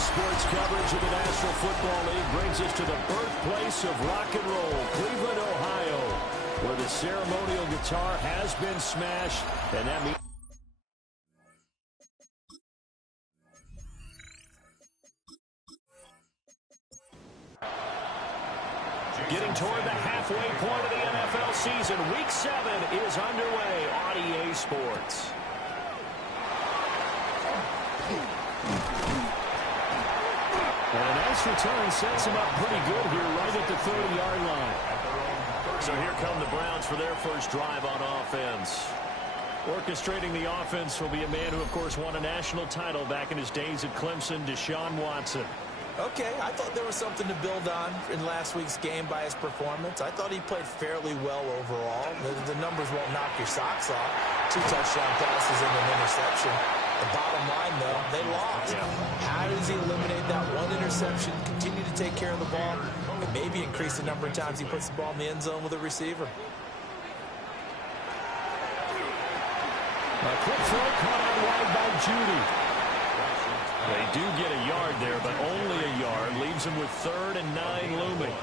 Sports coverage of the National Football League brings us to the birthplace of rock and roll, Cleveland, Ohio, where the ceremonial guitar has been smashed, and that means getting toward the halfway point of the NFL season. Week 7 is underway on EA Sports. And a nice return sets him up pretty good here right at the 30-yard line. So here come the Browns for their first drive on offense. Orchestrating the offense will be a man who, of course, won a national title back in his days at Clemson, Deshaun Watson. Okay, I thought there was something to build on in last week's game by his performance. I thought he played fairly well overall. The numbers won't knock your socks off. 2 touchdown passes and an interception. The bottom line, though, they lost. How does he eliminate that one interception, continue to take care of the ball, and maybe increase the number of times he puts the ball in the end zone with a receiver? A quick throw caught out wide by Judy. They do get a yard there, but only a yard. Leaves him with 3rd and 9 looming.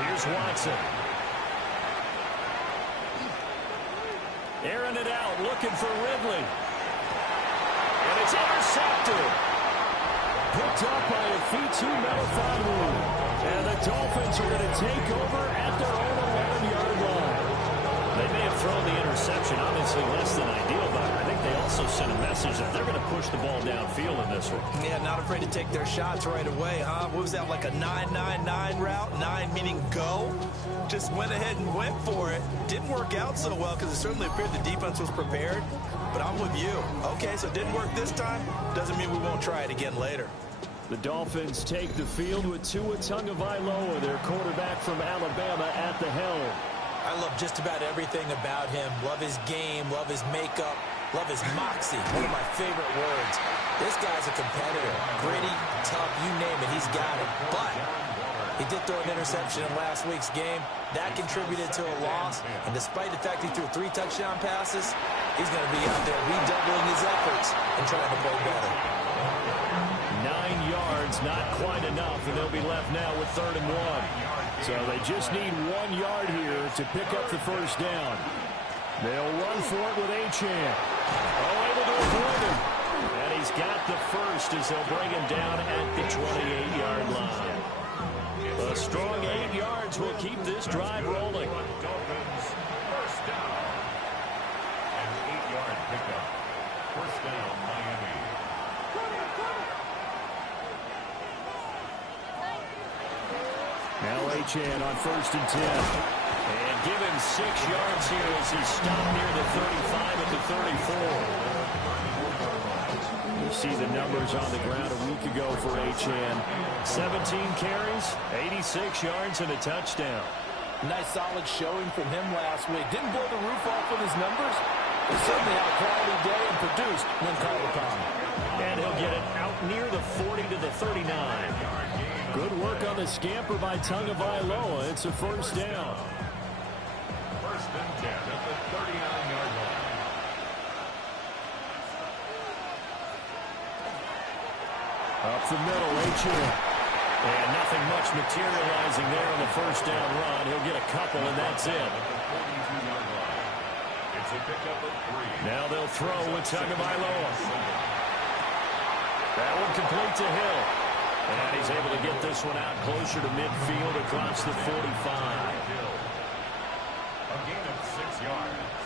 Here's Watson. Airing it out, looking for Ridley. And it's intercepted. Picked up by a Fitu Melifonwu. And the Dolphins are going to take over at their own 11-yard line. They may have thrown the interception, obviously less than ideal, but I think they also sent a message that they're going to push the ball downfield in this one. Yeah, not afraid to take their shots right away, huh? What was that, like a 9-9-9 route? 9 meaning go? Just went ahead and went for it. Didn't work out so well because it certainly appeared the defense was prepared, but I'm with you. Okay, so it didn't work this time. Doesn't mean we won't try it again later. The Dolphins take the field with Tua Tagovailoa, their quarterback from Alabama, at the helm. I love just about everything about him. Love his game, love his makeup, love his moxie. One of my favorite words. This guy's a competitor. Gritty, tough, you name it, he's got it. But he did throw an interception in last week's game. That contributed to a loss. And despite the fact he threw 3 touchdown passes, he's going to be out there redoubling his efforts and trying to play better. 9 yards, not quite enough, and they'll be left now with 3rd and 1. So they just need 1 yard here to pick up the first down. They'll run for it with Achane. Oh, able to avoid him. And he's got the first as they'll bring him down at the 28-yard line. A strong 8 yards will keep this drive rolling. First down. An 8-yard pickup. First down, Miami. Now Achane on 1st and 10. And give him 6 yards here as he stopped near the 35 at the 34. You see the numbers on the ground a week ago for Achane. 17 carries, 86 yards, and a touchdown. Nice solid showing from him last week. Didn't blow the roof off with his numbers. He certainly had a quality day and produced when called upon. And he'll get it out near the 40 to the 39. Good work on the scamper by Tagovailoa. It's a first down. First and 10 at the 39-yard line. Up the middle, Achane. And nothing much materializing there on the first down run. He'll get a couple, and that's it. It's a pickup of 3. Now they'll throw with Tagovailoa. That one complete to Hill. And he's able to get this one out closer to midfield across the 45. A gain of 6 yards.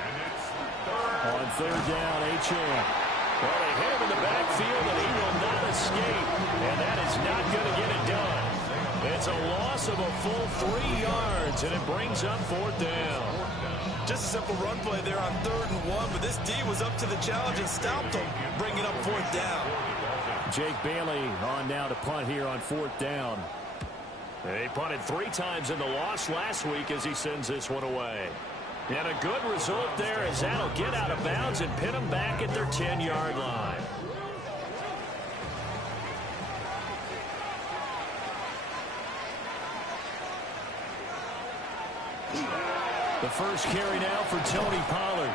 And it's 3rd. On 3rd down, Achane. Well, they hit him in the backfield, and he will not escape. And that is not going to get it done. It's a loss of a full 3 yards, and it brings up 4th down. Just a simple run play there on 3rd and 1, but this D was up to the challenge and stopped him, bringing up 4th down. Jake Bailey on now to punt here on 4th down. They punted 3 times in the loss last week as he sends this one away. And a good result there as that'll get out of bounds and pin them back at their 10-yard line. The first carry now for Tony Pollard.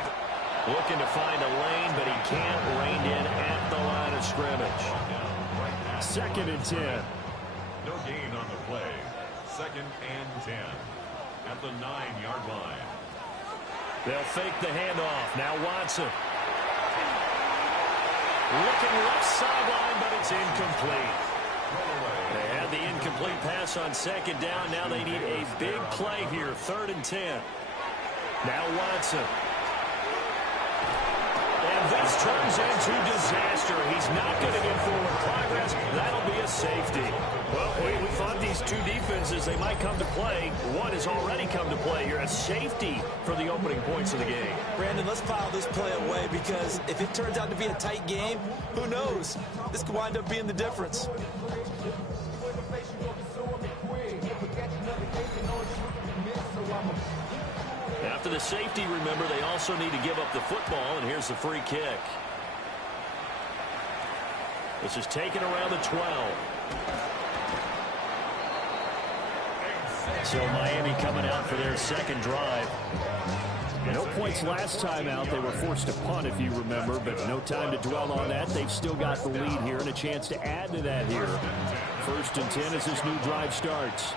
Looking to find a lane, but he can't rein in at the line of scrimmage. 2nd and 10. No gain on the play. 2nd and 10 at the 9-yard line. They'll fake the handoff. Now Watson. Looking left sideline, but it's incomplete. They had the incomplete pass on 2nd down. Now they need a big play here. 3rd and 10. Now Watson. And this turns into disaster. He's not going to get forward progress. That'll be a safety. Well, we thought these two defenses, they might come to play. One has already come to play here. A safety for the opening points of the game. Brandon, let's file this play away because if it turns out to be a tight game, who knows? This could wind up being the difference. After the safety, remember, they also need to give up the football, and here's the free kick. This is taken around the 12. So Miami coming out for their 2nd drive. No points last time out. They were forced to punt, if you remember, but no time to dwell on that. They've still got the lead here and a chance to add to that here. 1st and 10 as this new drive starts.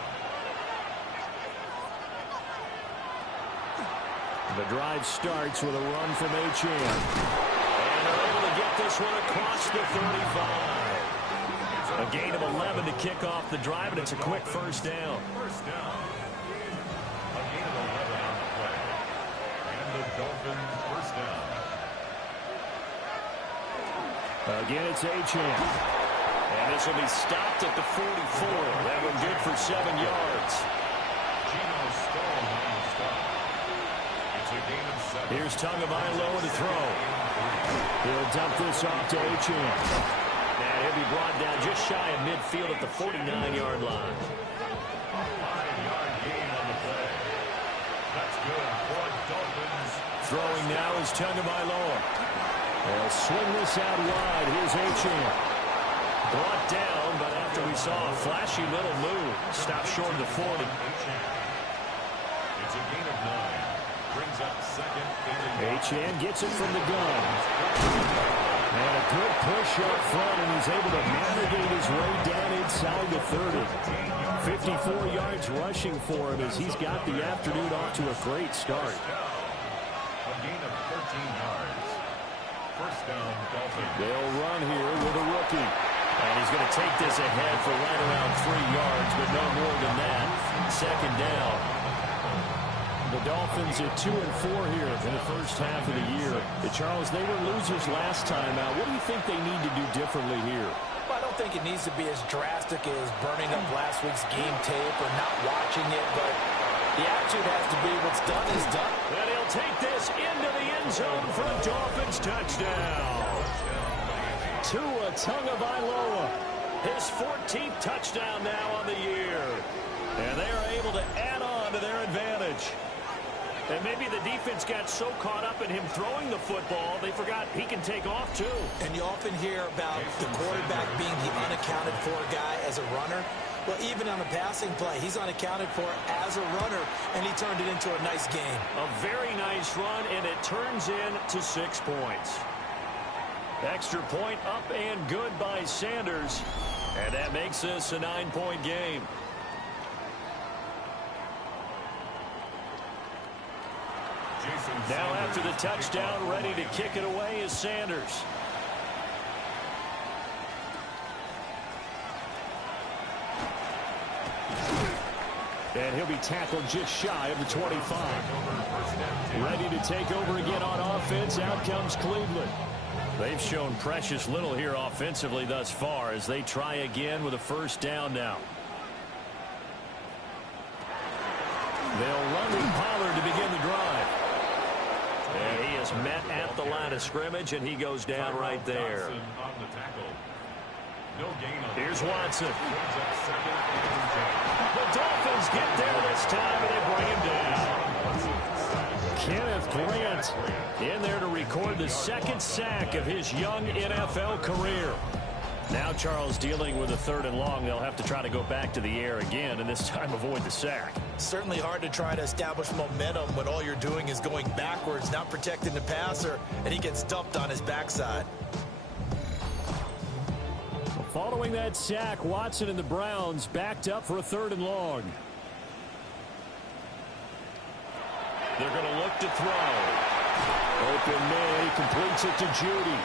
The drive starts with a run from Achane. And they're able to get this one across the 35. A gain of 11 to kick off the drive, and it's a quick 1st down. First down. A gain of 11 on the play. And the Dolphins 1st down. Again, it's Achane. And this will be stopped at the 44. That one good for 7 yards. Geno Stone on the stop. It's a gain of 7. Here's Tagovailoa to throw. He'll dump this off to Achane. And he'll be brought down just shy of midfield at the 49-yard line. 5-yard gain on the play. That's good for Dolphins. Throwing now is Tagovailoa. They'll swing this out wide. Here's Achane. Brought down, but after we saw a flashy little move, stopped short of the 40. It's a gain of 9. Brings up 2nd and 8. Achane gets it from the gun. And a good push up front, and he's able to navigate his way down inside the 30. 54 yards rushing for him as he's got the afternoon off to a great start. A gain of 13 yards. 1st down, Dolphins. They'll run here with a rookie. And he's going to take this ahead for right around 3 yards, but no more than that. 2nd down. The Dolphins at 2-4 here in the 1st half of the year. Charles, they were losers last time out. What do you think they need to do differently here? Well, I don't think it needs to be as drastic as burning up last week's game tape or not watching it, but the attitude has to be what's done is done. And he'll take this into the end zone for a Dolphins touchdown. Tua Tagovailoa, his 14th touchdown now on the year. And they are able to add on to their advantage. And maybe the defense got so caught up in him throwing the football, they forgot he can take off too. And you often hear about the quarterback being the unaccounted for guy as a runner. Well, even on a passing play, he's unaccounted for as a runner, and he turned it into a nice game. A very nice run, and it turns into 6 points. Extra point up and good by Sanders. And that makes this a 9-point game. Now after the touchdown, ready to kick it away is Sanders. And he'll be tackled just shy of the 25. Ready to take over again on offense. Out comes Cleveland. They've shown precious little here offensively thus far as they try again with a 1st down now. They'll run with Pollard to begin the drive. And he is met at the line of scrimmage, and he goes down right there. Here's Watson. The Dolphins get there this time, and they bring him down. Kenneth Grant in there to record the 2nd sack of his young NFL career. Now Charles dealing with a 3rd and long. They'll have to try to go back to the air again, and this time avoid the sack. Certainly hard to try to establish momentum when all you're doing is going backwards, not protecting the passer, and he gets dumped on his backside. Following that sack, Watson and the Browns backed up for a 3rd and long. They're going to look to throw. Open May completes it to Judy.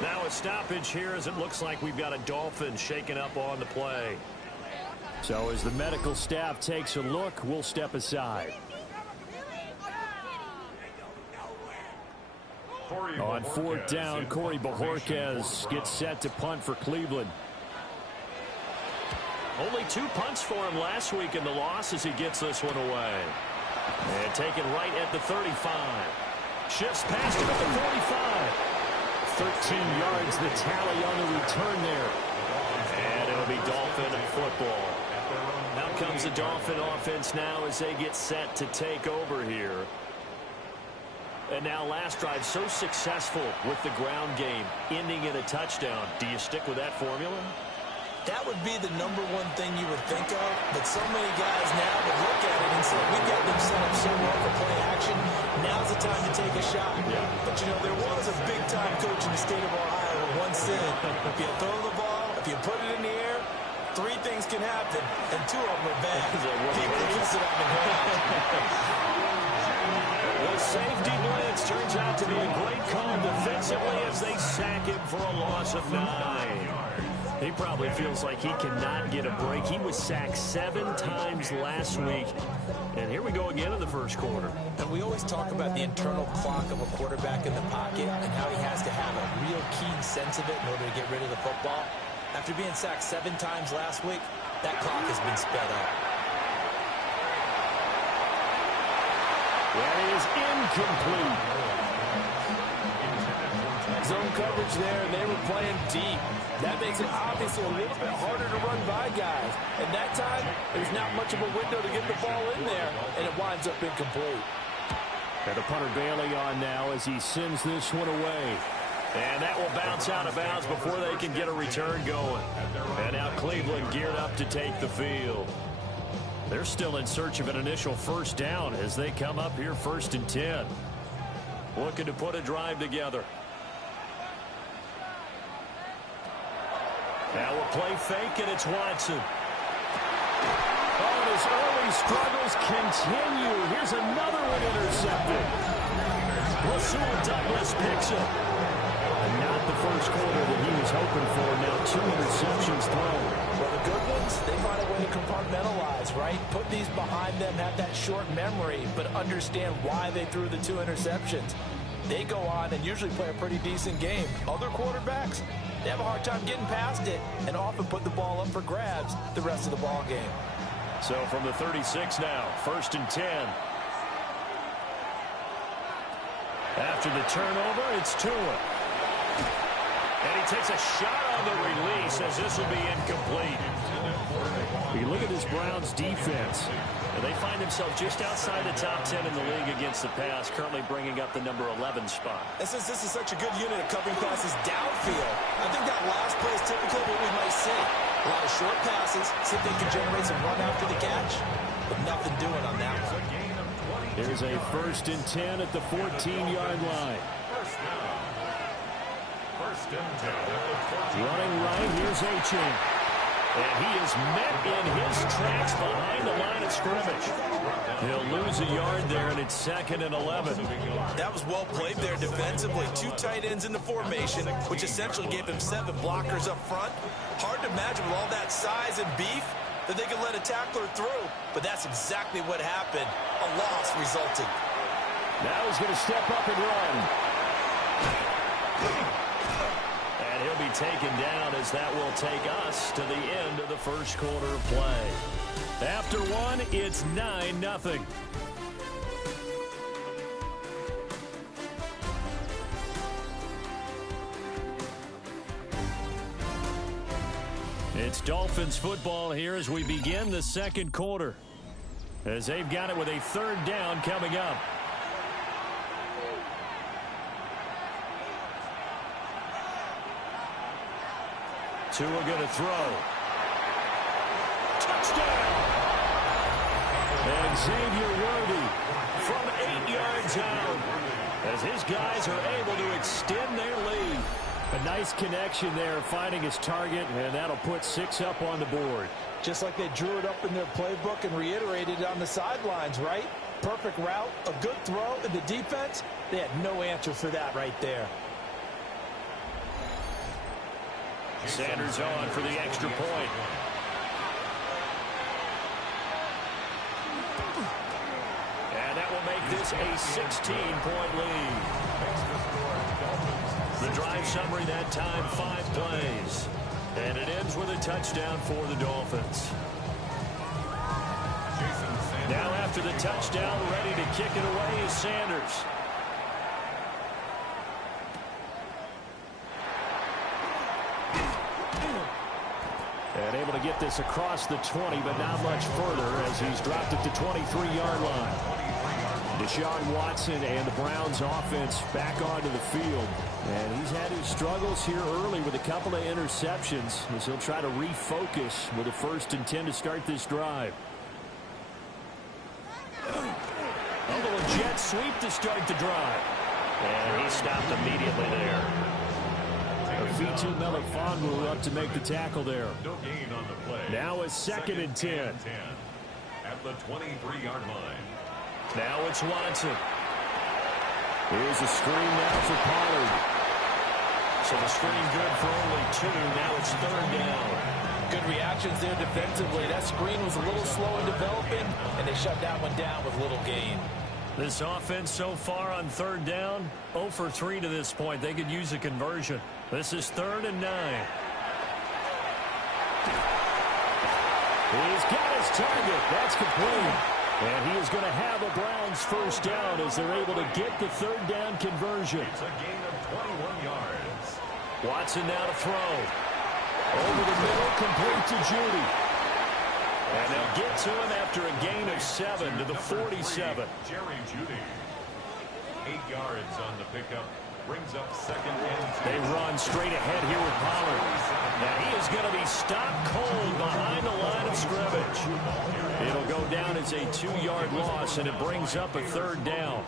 Now a stoppage here as it looks like we've got a Dolphin shaking up on the play. So as the medical staff takes a look, we'll step aside. On 4th down, Corey Bojorquez gets set to punt for Cleveland. Only 2 punts for him last week in the loss as he gets this one away. And taken right at the 35. Shifts past him at the 45. 13 yards the tally on the return there. And it'll be Dolphin football. Out comes the Dolphin offense now as they get set to take over here. And now last drive so successful with the ground game, ending in a touchdown. Do you stick with that formula? That would be the #1 thing you would think of, but so many guys now would look at it and say, we've got them set up so well for play action, now's the time to take a shot. Yeah. But, you know, there was a big-time coach in the state of Ohio who once said, if you throw the ball, if you put it in the air, 3 things can happen, and 2 of them are bad. People kiss it up and the safety blitz turns out to be a great call defensively as they sack him for a loss of 9. He probably feels like he cannot get a break. He was sacked 7 times last week. And here we go again in the first quarter. And we always talk about the internal clock of a quarterback in the pocket and how he has to have a real keen sense of it in order to get rid of the football. After being sacked 7 times last week, that clock has been sped up. That is incomplete. Zone coverage there, and they were playing deep. That makes it obviously a little bit harder to run by guys. And that time, there's not much of a window to get the ball in there, and it winds up incomplete. And the punter Bailey on now as he sends this one away. And that will bounce out of bounds before they can get a return going. And now Cleveland geared up to take the field. They're still in search of an initial 1st down as they come up here 1st and 10. Looking to put a drive together. Now we'll play fake, and it's Watson. Oh, and his early struggles continue. Here's another one intercepted. Rasul Douglas picks it. Not the first quarter that he was hoping for. Now 2 interceptions thrown. Well, the good ones, they find a way to compartmentalize, right? Put these behind them, have that short memory, but understand why they threw the 2 interceptions. They go on and usually play a pretty decent game. Other quarterbacks, they have a hard time getting past it and often put the ball up for grabs the rest of the ball game. So from the 36 now, 1st and 10. After the turnover, it's Tua. And he takes a shot on the release as this will be incomplete. You look at this Browns defense. And they find themselves just outside the top 10 in the league against the pass, currently bringing up the number 11 spot. And since this is such a good unit of covering passes downfield, I think that last play is typically what we might see. A lot of short passes, see if they can generate some run after the catch, but nothing doing on that one. Here's a 1st and 10 at the 14-yard line. Running right, here's Achane. And he is met in his tracks behind the line of scrimmage. He'll lose a yard there, and it's 2nd and 11. That was well played there defensively. 2 tight ends in the formation, which essentially gave him 7 blockers up front. Hard to imagine with all that size and beef that they could let a tackler through. But that's exactly what happened. A loss resulted. Now he's going to step up and run. And he'll be taken down as that will take us to the end of the first quarter of play. After 1, it's 9-0. It's Dolphins football here as we begin the second quarter. As they've got it with a 3rd down coming up. Tua going to throw. Touchdown! And Xavier Worthy from 8 yards out as his guys are able to extend their lead. A nice connection there, finding his target, and that'll put 6 up on the board. Just like they drew it up in their playbook and reiterated it on the sidelines, right? Perfect route, a good throw, and the defense, they had no answer for that right there. Sanders on for the extra point. And that will make this a 16-point lead. The drive summary that time, 5 plays. And it ends with a touchdown for the Dolphins. Now after the touchdown, ready to kick it away is Sanders. And able to get this across the 20, but not much further as he's dropped it to 23-yard line. Deshaun Watson and the Browns offense back onto the field. And he's had his struggles here early with a couple of interceptions as he'll try to refocus with a 1st and 10 to start this drive. A little jet sweep to start the drive. And he stopped immediately there. Fitu Melifonwu up to make the tackle there. No gain on the play. Now a 2nd and 10. At the 23-yard line. Now it's Watson. Here's a screen now for Pollard. So the screen good for only 2. Now it's 3rd down. Good reactions there defensively. That screen was a little slow in developing, and they shut that one down with little gain. This offense so far on 3rd down, 0 for 3 to this point. They could use a conversion. This is 3rd and 9. He's got his target. That's complete. And he is going to have a Browns 1st down as they're able to get the 3rd down conversion. It's a gain of 21 yards. Watson now to throw. Over the middle, complete to Judy. And they'll get to him after a gain of 7 to the 47. Jerry Judy. 8 yards on the pickup. Brings up 2nd and 2. They run straight ahead here with Pollard. Now he is going to be stopped cold behind the line of scrimmage. It'll go down as a 2-yard loss, and it brings up a 3rd down.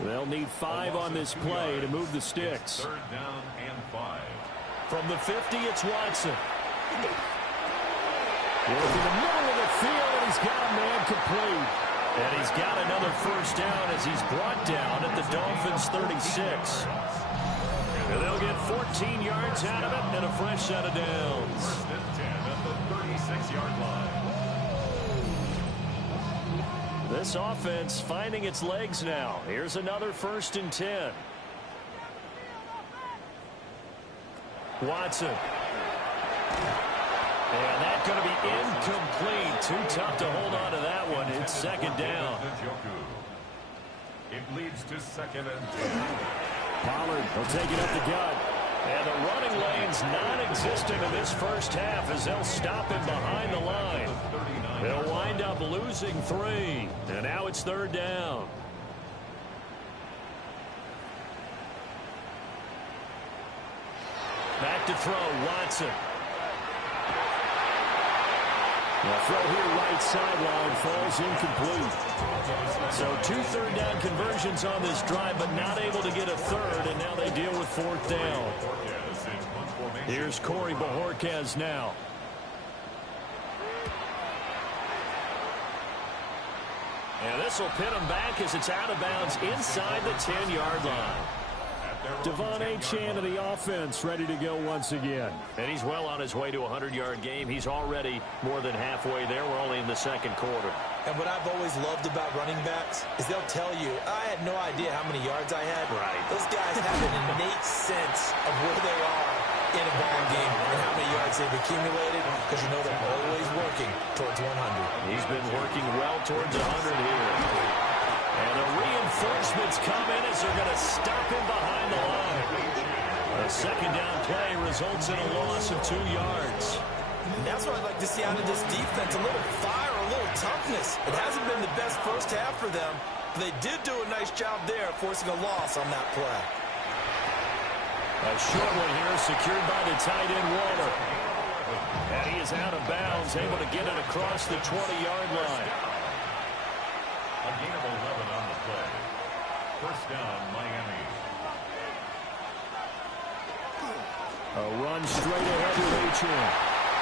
They'll need 5 on this play to move the sticks. 3rd down and 5. From the 50, it's Watson. Work in the middle of the field, and he's got a man complete. And he's got another 1st down as he's brought down at the Dolphins' 36. And they'll get 14 yards out of it and a fresh set of downs. 1st and 10 at the 36-yard line. This offense finding its legs now. Here's another 1st and 10. Watson. And that's going to be incomplete. Too tough to hold on to that one. It's 2nd down. It leads to 2nd and 10. Pollard will take it up the gut. And the running lane's non-existent in this 1st half as they'll stop him behind the line. They'll wind up losing 3. And now it's 3rd down. Back to throw, Watson. The throw here right sideline falls incomplete. So 2 3rd down conversions on this drive, but not able to get a 3rd, and now they deal with 4th down. Here's Corey Bojorquez now. And this will pin him back as it's out of bounds inside the 10-yard line. Devon Achane of the offense ready to go once again. And he's well on his way to a 100-yard game. He's already more than halfway there. We're only in the 2nd quarter. And what I've always loved about running backs is they'll tell you, I had no idea how many yards I had. Right. Those guys have an innate sense of where they are in a ball game and how many yards they've accumulated, because you know they're always working towards 100. He's been working well towards 100 here. And the reinforcements come in as they're going to stop him behind the line. A 2nd down play results in a loss of 2 yards. And that's what I'd like to see out of this defense, a little fire, a little toughness. It hasn't been the best 1st half for them, but they did do a nice job there forcing a loss on that play. A short one here secured by the tight end Waller. And he is out of bounds, able to get it across the 20-yard line. A gain of 11 on the play. First down, Miami. A run straight ahead with Achane.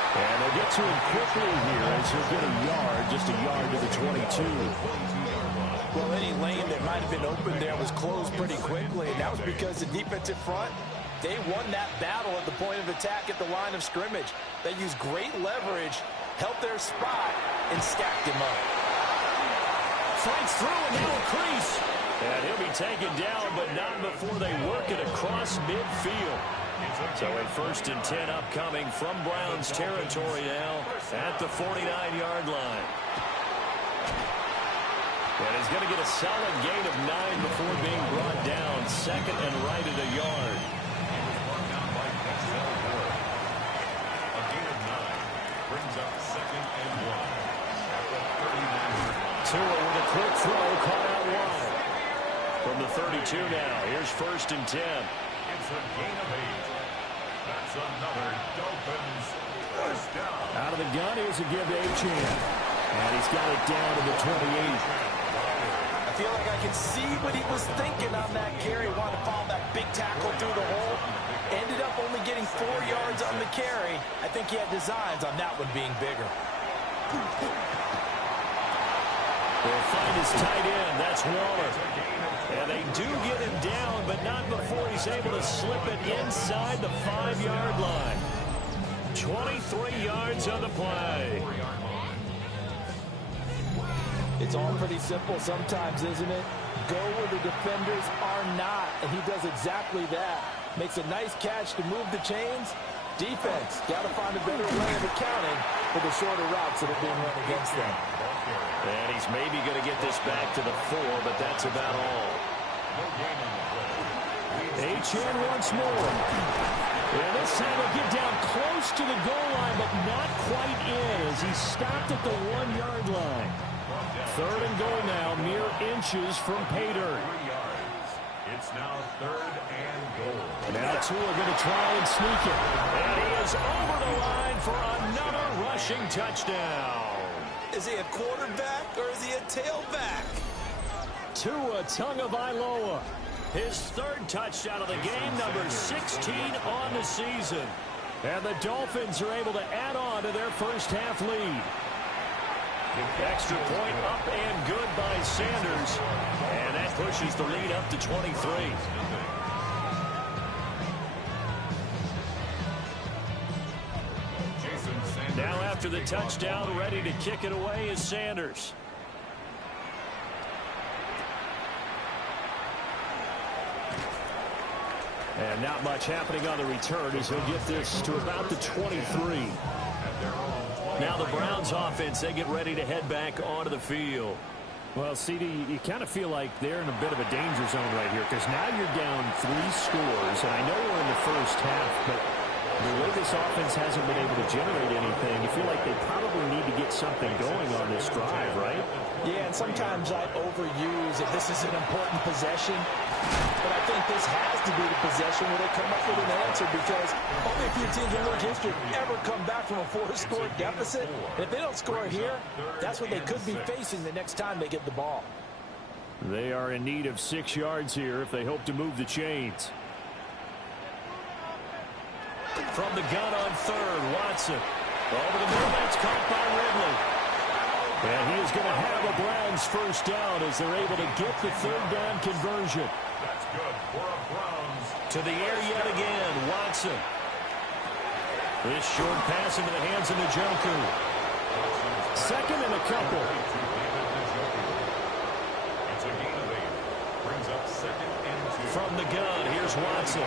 And they'll get to him quickly here as he'll get a yard, just a yard to the 22. Well, any lane that might have been open there was closed pretty quickly, and that was because the defensive front, they won that battle at the point of attack at the line of scrimmage. They used great leverage, held their spot, and stacked him up. Fights through and now a crease. And he'll be taken down, but not before they work it across midfield. So a 1st and 10 upcoming from Browns territory now at the 49-yard line. And he's going to get a solid gain of 9 before being brought down. 2nd and right at a yard. He was brought down by Denzel Ward. A gain of 9 brings up 2nd and 1 at the 39-yard line. Tua with a quick throw, caught out wide. From the 32 now, here's 1st and 10. It's a gain of 8. That's another Dolphins first down. Out of the gun, here's a give to Achane. And he's got it down to the 28. I feel like I can see what he was thinking on that carry. Wanted to follow that big tackle through the hole. Ended up only getting 4 yards on the carry. I think he had designs on that one being bigger. They'll find his tight end. That's Waller. And they do get him down, but not before he's able to slip it inside the 5-yard line. 23 yards on the play. It's all pretty simple sometimes, isn't it? Go where the defenders are not, and he does exactly that. Makes a nice catch to move the chains. Defense, got to find a better way of accounting for the shorter routes that are being run against them. And he's maybe going to get this back to the 4, but that's about all. Achane once more. And this time he'll get down close to the goal line, but not quite in as he stopped at the 1-yard line. 3rd and goal now, mere inches from pay dirt. It's now 3rd and goal. Now Tua going to try and sneak it. And he is over the line for another rushing touchdown. Is he a quarterback or is he a tailback? Tua Tagovailoa. His 3rd touchdown of the game, number 16 on the season. And the Dolphins are able to add on to their first half lead. Extra point up and good by Sanders. And that pushes the lead up to 23. Now after the touchdown, ready to kick it away is Sanders. And not much happening on the return as he'll get this to about the 23. Now the Browns offense, they get ready to head back onto the field. Well, CD, you kind of feel like they're in a bit of a danger zone right here because now you're down 3 scores. And I know we're in the first half, but the way this offense hasn't been able to generate anything, you feel like they probably need to get something going on this drive, right? Yeah, and sometimes I overuse if this is an important possession. But I think this has to be the possession where they come up with an answer because only a few teams in league history ever come back from a 4-score deficit. And if they don't score here, that's what they could be facing the next time they get the ball. They are in need of 6 yards here if they hope to move the chains. From the gun on 3rd, Watson. Over the middle, that's caught by Ridley. And he is going to have a Browns first down as they're able to get the 3rd down conversion. That's good for a Browns. To the air yet again, Watson. This short pass into the hands of Njoku. 2nd and a couple. It's a gain of 8. Brings up 2nd and 2. From the gun, here's Watson.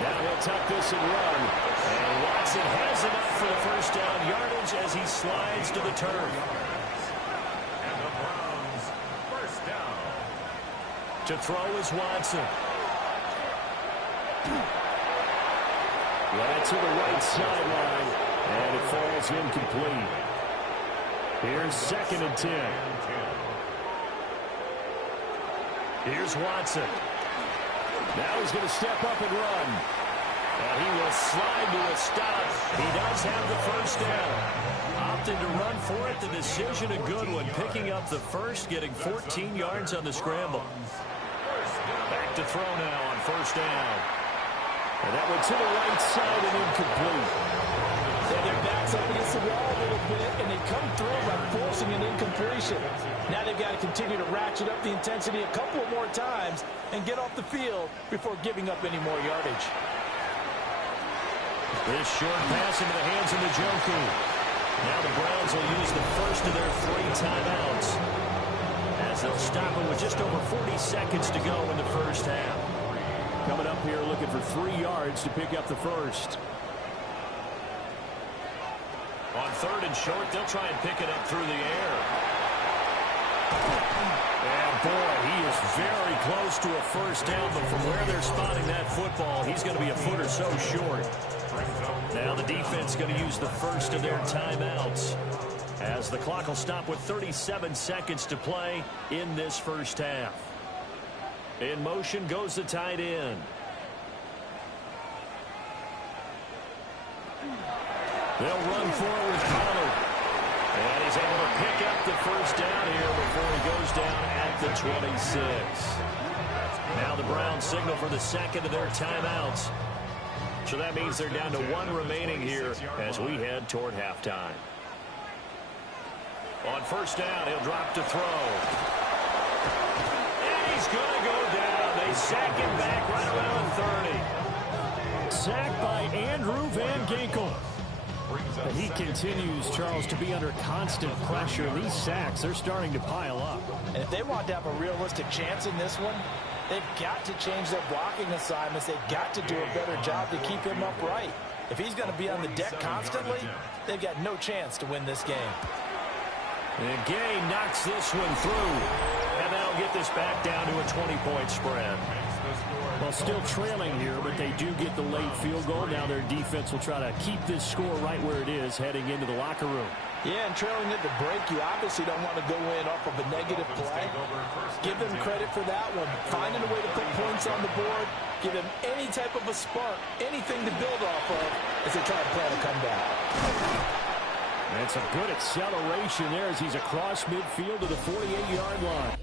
Now he'll tuck this and run. And Watson has enough for the first down yardage as he slides to the turf. And the Browns first down. To throw is Watson. Right to the right sideline. And it falls incomplete. Here's 2nd and 10. Here's Watson. Now he's going to step up and run. And he will slide to a stop. He does have the first down. Opted to run for it. The decision a good one. Picking up the first, getting 14 yards on the scramble. Back to throw now on first down. And that went to the right side and incomplete. Yeah, their backs up against the wall a little bit, and they come through by forcing an incompletion. Now they've got to continue to ratchet up the intensity a couple more times and get off the field before giving up any more yardage. This short pass into the hands of Njoku. Now the Browns will use the first of their 3 timeouts, as they'll stop it with just over 40 seconds to go in the first half. Coming up here looking for 3 yards to pick up the first. On 3rd and short, they'll try and pick it up through the air. And boy, he is very close to a first down, but from where they're spotting that football, he's going to be a foot or so short. Now the defense going to use the first of their timeouts, as the clock will stop with 37 seconds to play in this first half. In motion goes the tight end. They'll run forward with Pollard. And he's able to pick up the first down here before he goes down at the 26. Now the Browns signal for the second of their timeouts. So that means they're down to 1 remaining here as we head toward halftime. On first down, he'll drop to throw. And he's going to go down. They sack him back right around the 30. Sacked by Andrew Van Ginkel. And he continues, Charles, to be under constant pressure. These sacks, they're starting to pile up. And if they want to have a realistic chance in this one, they've got to change their blocking assignments. They've got to do a better job to keep him upright. If he's going to be on the deck constantly, they've got no chance to win this game. And Gay knocks this one through. And that'll get this back down to a 20-point spread. Well, still trailing here, but they do get the late field goal. Now their defense will try to keep this score right where it is heading into the locker room. Yeah, and trailing at the break, you obviously don't want to go in off of a negative play. Give them credit for that one. Finding a way to put points on the board. Give them any type of a spark, anything to build off of as they try to plan a comeback. And some good acceleration there as he's across midfield to the 48-yard line.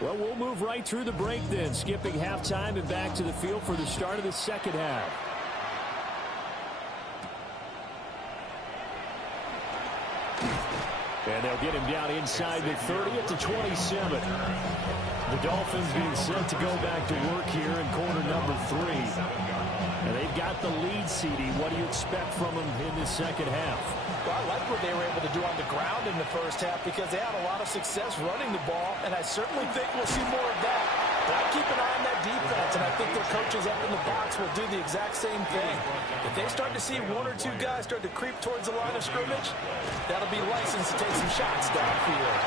Well, we'll move right through the break then, skipping halftime and back to the field for the start of the second half. And they'll get him down inside the 30 at the 27. The Dolphins being sent to go back to work here in quarter number 3. And they've got the lead, CD. What do you expect from them in the second half? Well, I like what they were able to do on the ground in the first half because they had a lot of success running the ball, and I certainly think we'll see more of that. But I keep an eye on that defense, and I think their coaches up in the box will do the exact same thing. If they start to see 1 or 2 guys start to creep towards the line of scrimmage, that'll be licensed to take some shots downfield.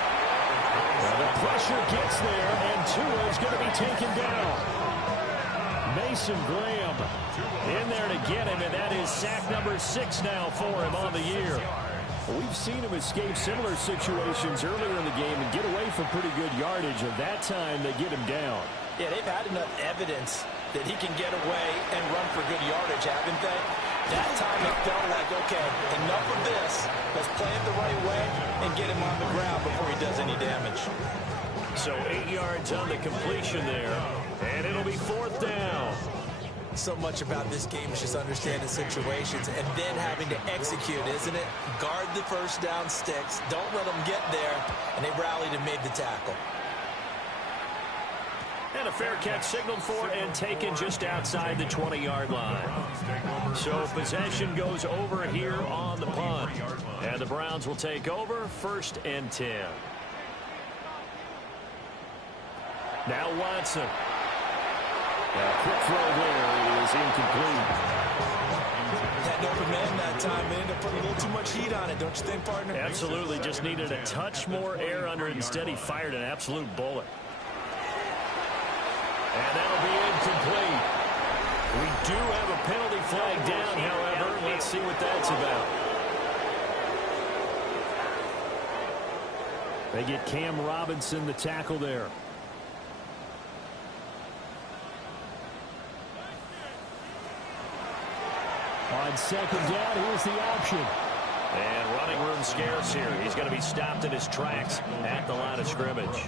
Well, the pressure gets there, and Tua is going to be taken down. Mason Graham in there to get him, and that is sack number 6 now for him on the year. Well, we've seen him escape similar situations earlier in the game and get away from pretty good yardage, and that time they get him down. Yeah, they've had enough evidence that he can get away and run for good yardage, haven't they? That time it felt like, okay, enough of this. Let's play it the right way and get him on the ground before he does any damage. So 8 yards on the completion there, and it'll be 4th down. So much about this game is just understanding situations and then having to execute, isn't it? Guard the first down sticks. Don't let them get there. And they rallied and made the tackle. And a fair catch signaled for and taken just outside the 20-yard line. So possession goes over here on the punt. And the Browns will take over 1st and 10. Now Watson. A quick throw there. It is incomplete. Had an open man that time. They ended up putting a little too much heat on it, don't you think, partner? Absolutely. Just needed a touch more air under it. Instead, he fired an absolute bullet. And that'll be incomplete. We do have a penalty flag down, however. Let's see what that's about. They get Cam Robinson, the tackle there. On second down, here's the option. And running room scarce here. He's going to be stopped in his tracks at the line of scrimmage.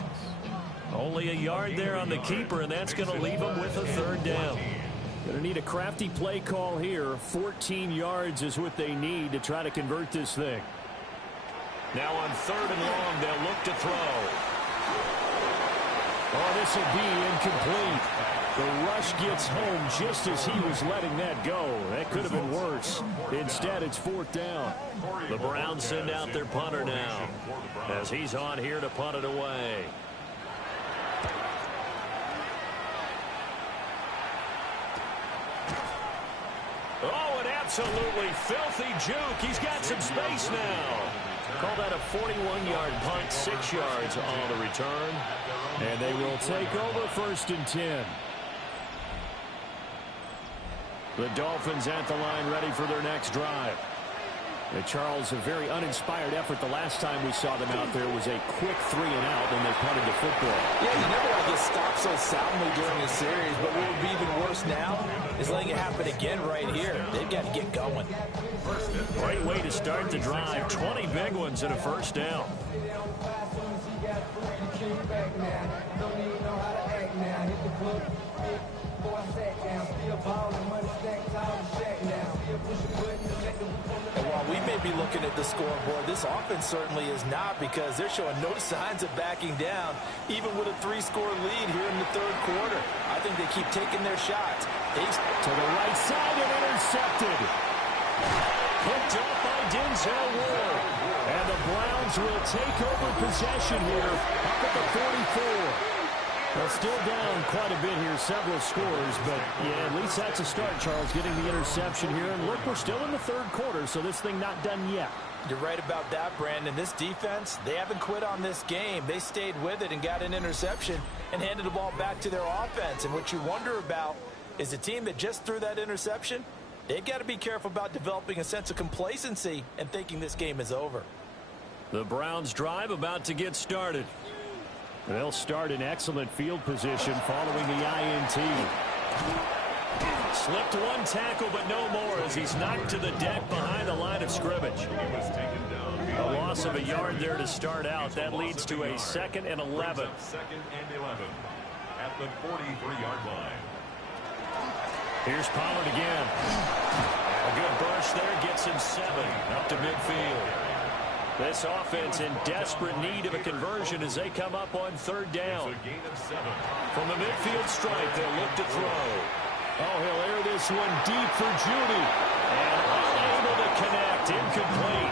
Only a yard there on the keeper, and that's going to leave him with a third down. Going to need a crafty play call here. 14 yards is what they need to try to convert this thing. Now on third and long, they'll look to throw. Oh, this will be incomplete. The rush gets home just as he was letting that go. That could have been worse. Instead, it's fourth down. The Browns send out their punter now as he's on here to punt it away. Oh, an absolutely filthy juke. He's got some space now. Call that a 41-yard punt, 6 yards on the return. And they will take over first and 10. The Dolphins at the line ready for their next drive. Charles, a very uninspired effort. The last time we saw them out there was a quick 3 and out, and they punted the football. Yeah, you never want to get stopped so soundly during the series, but what would be even worse now is letting it happen again right here. They've got to get going. Great way to start the drive. 20 big ones and a first down. And while we may be looking at the scoreboard, this offense certainly is not, because they're showing no signs of backing down, even with a 3-score lead here in the third quarter. I think they keep taking their shots. To the right side and intercepted. Picked up by Denzel Ward. And the Browns will take over possession here up at the 44. Well, still down quite a bit here, several scores, but yeah, at least that's a start, Charles, getting the interception here. And look, we're still in the third quarter, so this thing not done yet. You're right about that, Brandon. This defense, they haven't quit on this game. They stayed with it and got an interception and handed the ball back to their offense. And what you wonder about is a team that just threw that interception, they've got to be careful about developing a sense of complacency and thinking this game is over. The Browns drive about to get started. They'll start in excellent field position following the INT. Slipped one tackle, but no more as he's knocked to the deck behind the line of scrimmage. A loss of a yard there to start out. That leads to a 2nd and 11. 2nd and 11 at the 43-yard line. Here's Pollard again. A good burst there gets him 7 up to midfield. This offense in desperate need of a conversion as they come up on third down. From the midfield stripe, they'll look to throw. Oh, he'll air this one deep for Judy. And unable to connect. Incomplete.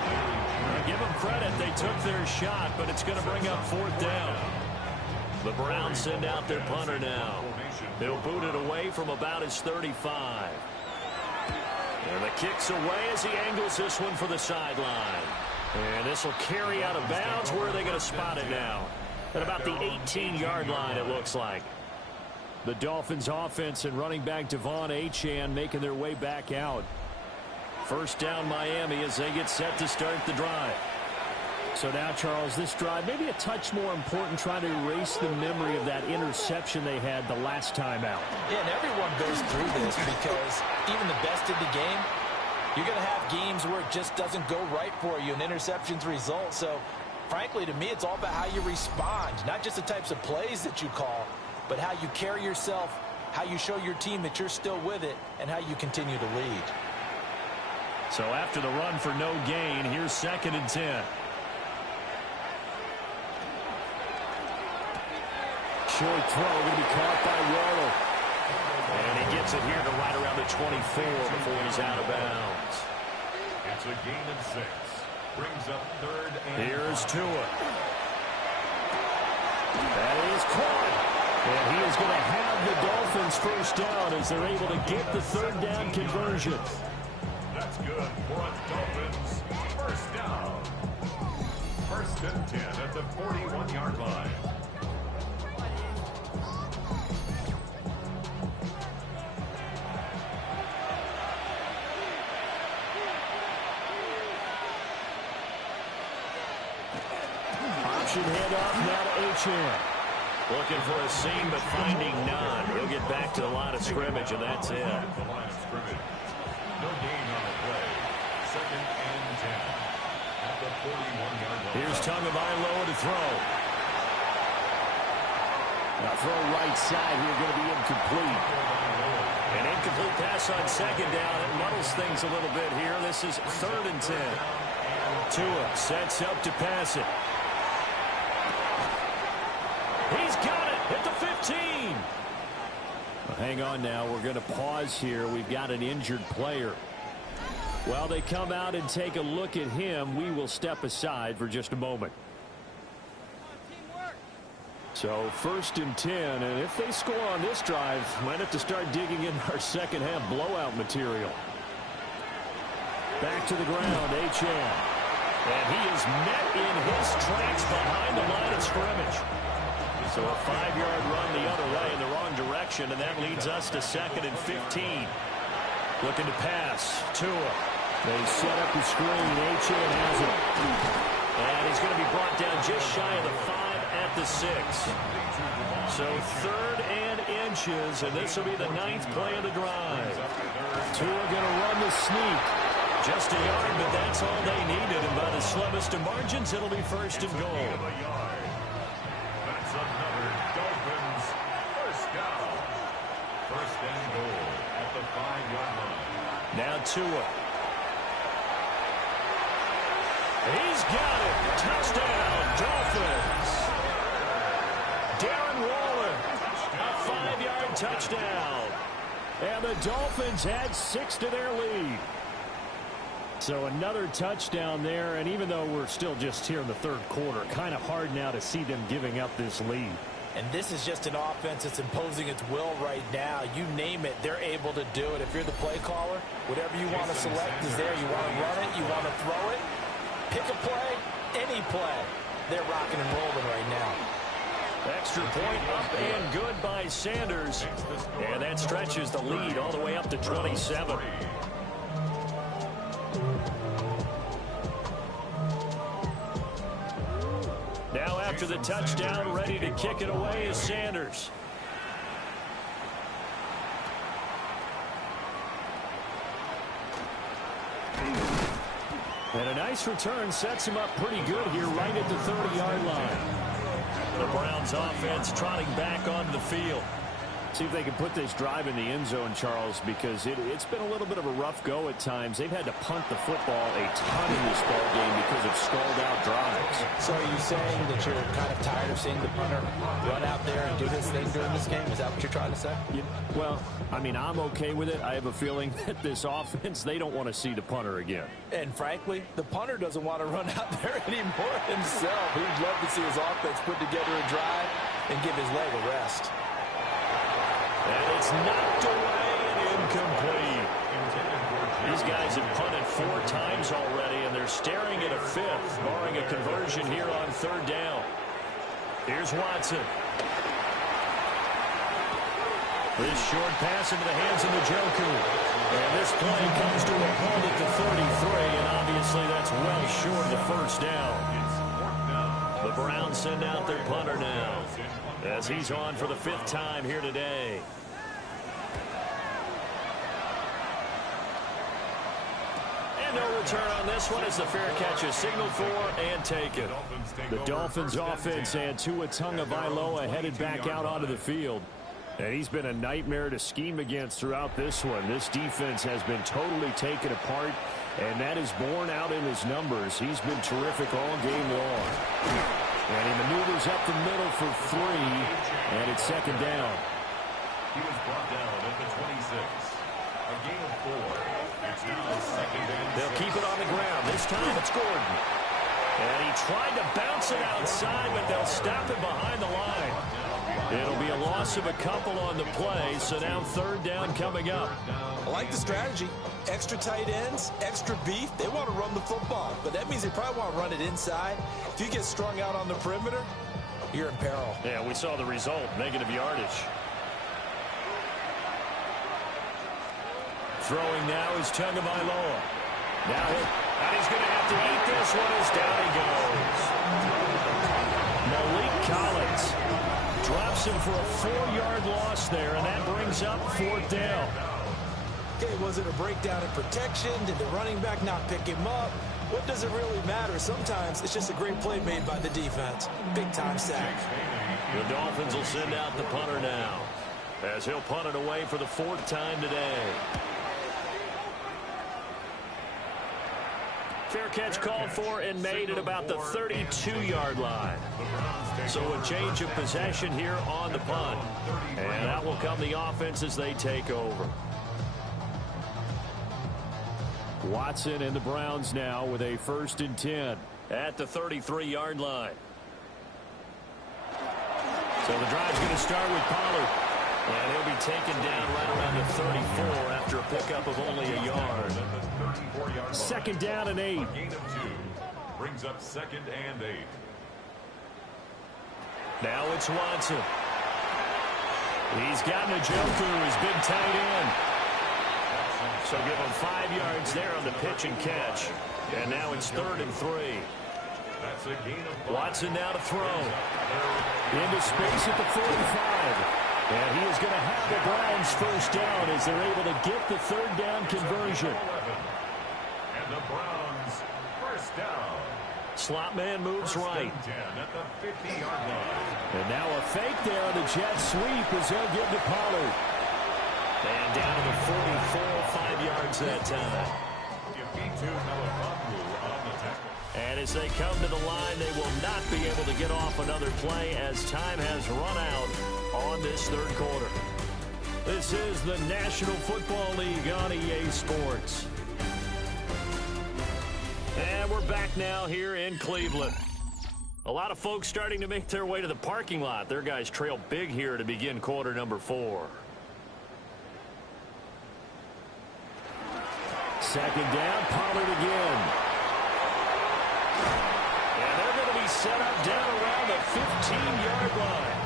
Now, give them credit. They took their shot, but it's going to bring up fourth down. The Browns send out their punter now. They'll boot it away from about his 35. And the kick's away as he angles this one for the sideline. And this will carry out of bounds. Where are they going to spot it now? At about the 18-yard line, it looks like. The Dolphins offense and running back Devon Achane making their way back out. First down Miami as they get set to start the drive. So now, Charles, this drive maybe a touch more important, trying to erase the memory of that interception they had the last time out. Yeah, and everyone goes through this because even the best in the game, you're going to have games where it just doesn't go right for you, and interceptions result. So, frankly, to me, it's all about how you respond, not just the types of plays that you call, but how you carry yourself, how you show your team that you're still with it, and how you continue to lead. So after the run for no gain, here's 2nd and 10. Short throw going to be caught by Waddle. And he gets it here to right around the 24 before he's out of bounds. It's a gain of 6. Brings up 3rd and Here's Tua. That is caught. And he is going to have the Dolphins first down as they're able to get the third down conversion. That's good for a Dolphins first down. 1st and 10 at the 41-yard line. motion handoff now to Achane. Looking for a seam, but finding none. He'll get back to the line of scrimmage, and that's it. The line of scrimmage. No gain on the play. 2nd and 10. At the 41-yard line. Here's Tagovailoa to throw. Now throw right side here, going to be incomplete. An incomplete pass on 2nd down. It muddles things a little bit here. This is 3rd and 10. Tua sets up to pass it. He's got it at the 15. Well, hang on now. We're going to pause here. We've got an injured player. While they come out and take a look at him, we will step aside for just a moment. So 1st and 10, and if they score on this drive, might have to start digging in our second half blowout material. Back to the ground, Achane. And he is met in his tracks behind the line of scrimmage. So a 5-yard run the other way in the wrong direction, and that leads us to 2nd and 15. Looking to pass. Tua. They set up the screen. Achane has it. And he's going to be brought down just shy of the 5 at the 6. So 3rd and inches, and this will be the 9th play of the drive. Tua going to run the sneak. Just a yard, but that's all they needed. And by the slimmest of margins, it'll be 1st and goal. That's another Dolphins first down. 1st and goal at the 5-yard line. Now Tua. He's got it. Touchdown, Dolphins. Darren Waller, a 5-yard touchdown. And the Dolphins add 6 to their lead. So another touchdown there, and even though we're still just here in the 3rd quarter, kind of hard now to see them giving up this lead. And this is just an offense that's imposing its will right now. You name it, they're able to do it. If you're the play caller, whatever you want to select is there. You want to run it, you want to throw it, pick a play, any play. They're rocking and rolling right now. Extra point up and good by Sanders. And that stretches the lead all the way up to 27. Now after the touchdown, ready to kick it away is Sanders. And a nice return sets him up pretty good here right at the 30-yard line. The Browns offense trotting back onto the field. See if they can put this drive in the end zone, Charles, because it's been a little bit of a rough go at times. They've had to punt the football a ton in this ball game because of stalled-out drives. So are you saying that you're kind of tired of seeing the punter run out there and do his thing during this game? Is that what you're trying to say? Well, I mean, I'm okay with it. I have a feeling that this offense, they don't want to see the punter again. And frankly, the punter doesn't want to run out there anymore himself. He'd love to see his offense put together a drive and give his leg a rest. And it's knocked away and incomplete. These guys have punted 4 times already, and they're staring at a 5th, barring a conversion here on 3rd down. Here's Watson. This short pass into the hands of Njoku. And this play comes to a halt at the 33, and obviously that's well short of the 1st down. The Browns send out their punter now, as he's on for the 5th time here today. And no return on this one as the fair catch is signaled for and taken. The Dolphins offense and Tua Tagovailoa headed back out onto the field. And he's been a nightmare to scheme against throughout this one. This defense has been totally taken apart, and that is borne out in his numbers. He's been terrific all game long. And he maneuvers up the middle for 3, and it's 2nd down. He was brought down at the 26. A gain of 4. It's now 2nd and 6. They'll keep it on the ground. This time it's Gordon. And he tried to bounce it outside, but they'll stop it behind the line. It'll be a loss of a couple on the play, so now 3rd down coming up. I like the strategy. Extra tight ends, extra beef. They want to run the football, but that means they probably want to run it inside. If you get strung out on the perimeter, you're in peril. Yeah, we saw the result, negative yardage. Throwing now is Tagovailoa. Now and he's going to have to eat this one as down he goes. Malik Collins drops him for a 4-yard loss there, and that brings up 4th down. Okay, was it a breakdown in protection? Did the running back not pick him up? What does it really matter? Sometimes it's just a great play made by the defense. Big-time sack. The Dolphins will send out the punter now, as he'll punt it away for the 4th time today. Fair catch called for and made at about the 32-yard line. So a change of possession here on the punt. And that will come the offense as they take over. Watson and the Browns now with a 1st and 10 at the 33-yard line. So the drive's going to start with Pollard. And he'll be taken down right around the 34 after a pickup of only a yard. 2nd down and 8. A gain of 2 brings up 2nd and 8. Now it's Watson. He's gotten a joker, his big tight end. So give him 5 yards there on the pitch and catch. And now it's 3rd and 3. That's a gain of 5. Watson now to throw. Into space at the 45. And he is going to have the Browns 1st down as they're able to get the 3rd down conversion. And the Browns 1st down. Slot man moves right. At the 50-yard line. And now a fake there on the jet sweep as they'll give to Pollard. And down to the 44, 5 yards that time. Yafitu Melifonwu on the tackle. And as they come to the line, they will not be able to get off another play as time has run out on this 3rd quarter. This is the National Football League on EA Sports. And we're back now here in Cleveland. A lot of folks starting to make their way to the parking lot. Their guys trail big here to begin quarter number 4. 2nd down, Pollard again. And they're going to be set up down around the 15-yard line.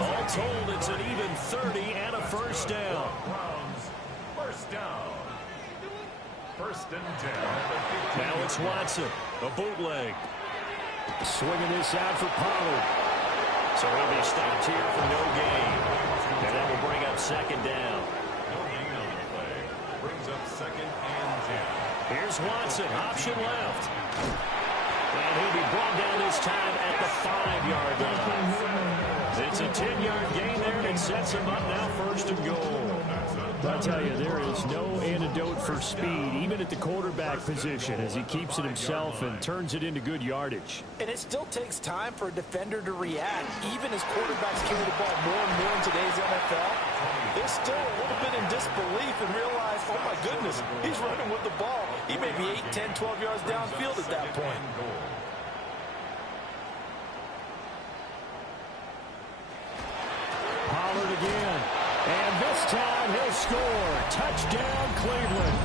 All told, it's an even 30 and a 1st down. Browns 1st down. 1st and 10. Now it's Watson, a bootleg. Swinging this out for Pollard. So he'll be stopped here for no gain. And that will bring up 2nd down. No gain on the play. Brings up 2nd and 10. Here's Watson, option left. And he'll be brought down this time at the 5-yard line. It's a 10-yard gain there, and it sets him up now 1st and goal. I tell you, there is no antidote for speed, even at the quarterback position, as he keeps it himself and turns it into good yardage. And it still takes time for a defender to react, even as quarterbacks carry the ball more and more in today's NFL. They're still a little bit in disbelief and realize, oh my goodness, he's running with the ball. He may be 8, 10, 12 yards downfield at that point. Pollard again. And this time he'll score. Touchdown, Cleveland.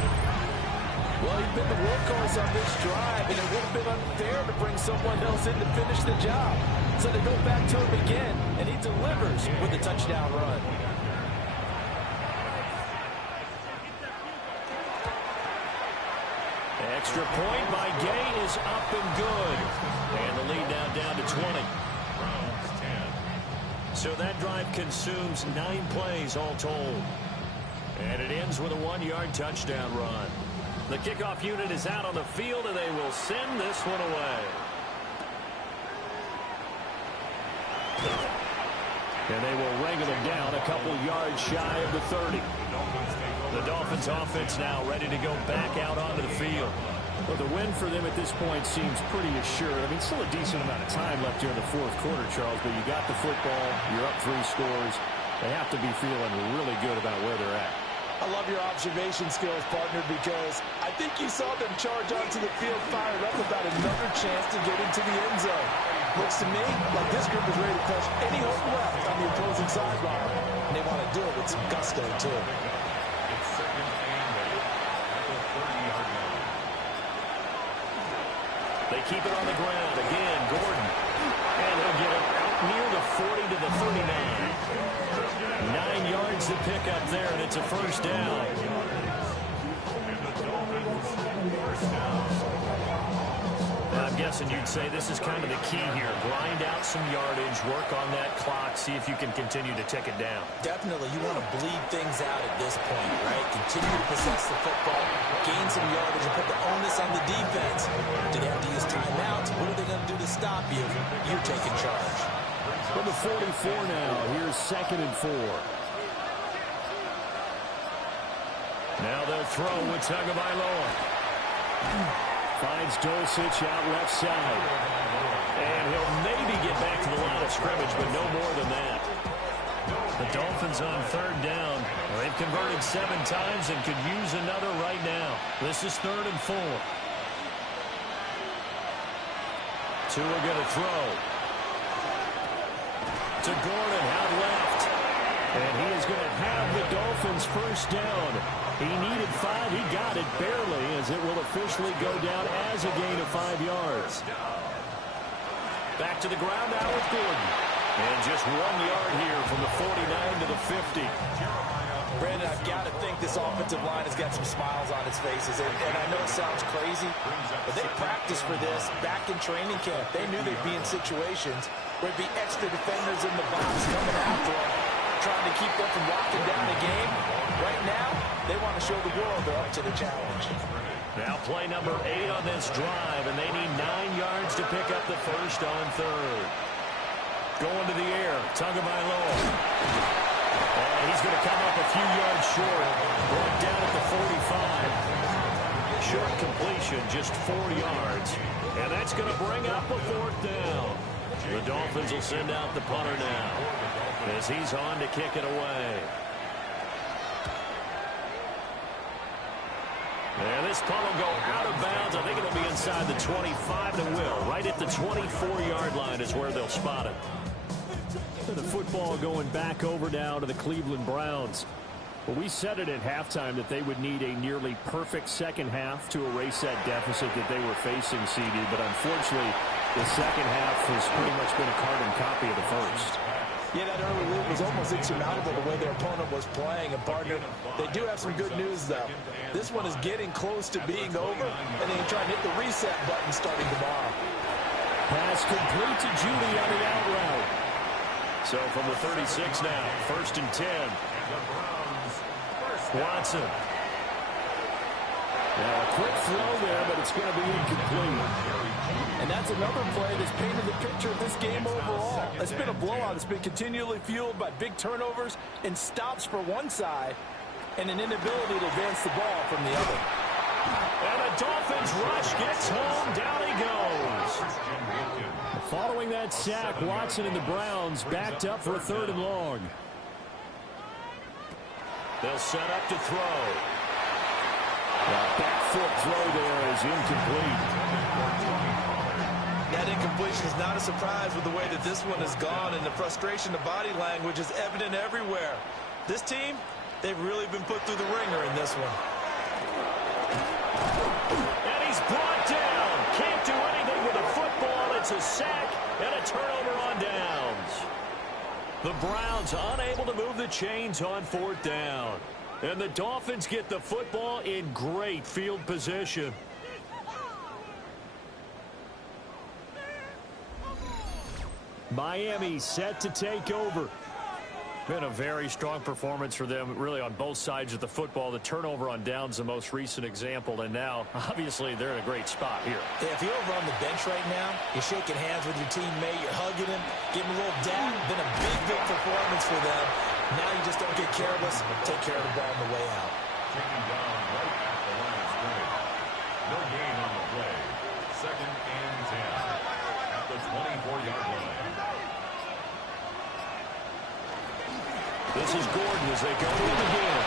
Well, he's been the workhorse on this drive, and it would have been unfair to bring someone else in to finish the job. So they go back to him again, and he delivers with a touchdown run. Extra point by Gay is up and good. And the lead now down to 20. Browns 10. So that drive consumes 9 plays all told. And it ends with a 1-yard touchdown run. The kickoff unit is out on the field, and they will send this one away. And they will wrangle him down a couple yards shy of the 30. The Dolphins offense now ready to go back out onto the field. Well, the win for them at this point seems pretty assured. I mean, still a decent amount of time left here in the 4th quarter, Charles, but you got the football, you're up 3 scores. They have to be feeling really good about where they're at. I love your observation skills, partner, because I think you saw them charge onto the field fired up about another chance to get into the end zone. Looks to me like this group is ready to crush any hope left on the opposing sideline. And they want to do it with some gusto, too. It's 2nd and 8 at the 30-yard line. They keep it on the ground. Again, Gordon. And he'll get it out near the 40 to the 39. 9 yards to pick up there, and it's a 1st down. And the Dolphins 1st down. I I'm guessing you'd say this is kind of the key here. Grind out some yardage, work on that clock, see if you can continue to tick it down. Definitely, you want to bleed things out at this point, right? Continue to possess the football, gain some yardage, and put the onus on the defense. Do they have to use timeouts? What are they going to do to stop you? You're taking charge. From the 44 now, here's 2nd and 4. Now they'll throw with Tagovailoa. Finds Dulcich out left side. And he'll maybe get back to the line of scrimmage, but no more than that. The Dolphins on 3rd down. They've converted 7 times and could use another right now. This is 3rd and 4. Tua going to throw. To Gordon out left. And he is going to have the Dolphins first down. He needed 5. He got it barely, as it will officially go down as a gain of 5 yards. Back to the ground now with Gordon. And just 1 yard here from the 49 to the 50. Brandon, I've got to think this offensive line has got some smiles on its faces. And I know it sounds crazy, but they practiced for this back in training camp. They knew they'd be in situations where it'd be extra defenders in the box coming after them, trying to keep them from locking down the game. Right now, they want to show the world they're up to the challenge. Now play number 8 on this drive, and they need 9 yards to pick up the first on 3rd. Going to the air, Tagovailoa. And he's going to come up a few yards short, brought down at the 45. Short completion, just 4 yards. And that's going to bring up a 4th down. The Dolphins will send out the punter now, as he's on to kick it away. And this punt will go out of bounds. I think it'll be inside the 25, and it will. Right at the 24-yard line is where they'll spot it. The football going back over now to the Cleveland Browns. Well, we said it at halftime that they would need a nearly perfect second half to erase that deficit that they were facing, CD. But unfortunately, the second half has pretty much been a carbon copy of the first. Yeah, that early lead was almost insurmountable the way their opponent was playing. And, partner, they do have some good news, though. This one is getting close to being over, and they can try and hit the reset button starting tomorrow. Pass complete to Judy on the out route. So from the 36 now, 1st and 10. Watson. Now a quick throw there, but it's going to be incomplete. And that's another play that's painted the picture of this game overall. It's been a blowout. It's been continually fueled by big turnovers and stops for one side and an inability to advance the ball from the other. And the Dolphins rush gets home. Down he goes. Following that sack, Watson and the Browns backed up for a 3rd and long. They'll set up to throw. The back foot throw there is incomplete. That incompletion is not a surprise with the way that this one has gone, and the frustration, the body language is evident everywhere. This team, they've really been put through the ringer in this one. And he's brought down. Can't do anything with a football. It's a sack and a turnover on downs. The Browns unable to move the chains on 4th down. And the Dolphins get the football in great field position. Miami set to take over. Been a very strong performance for them, really, on both sides of the football. The turnover on downs, the most recent example, and now, obviously, they're in a great spot here. Yeah, if you're over on the bench right now, you're shaking hands with your teammate, you're hugging him, giving him a little dab. Been a big performance for them. Now you just don't get careless. Take care of the ball on the way out. Taken down right at the line of scrimmage. No gain on the play. 2nd and 10 at the 24-yard line. This is Gordon as they go to him again.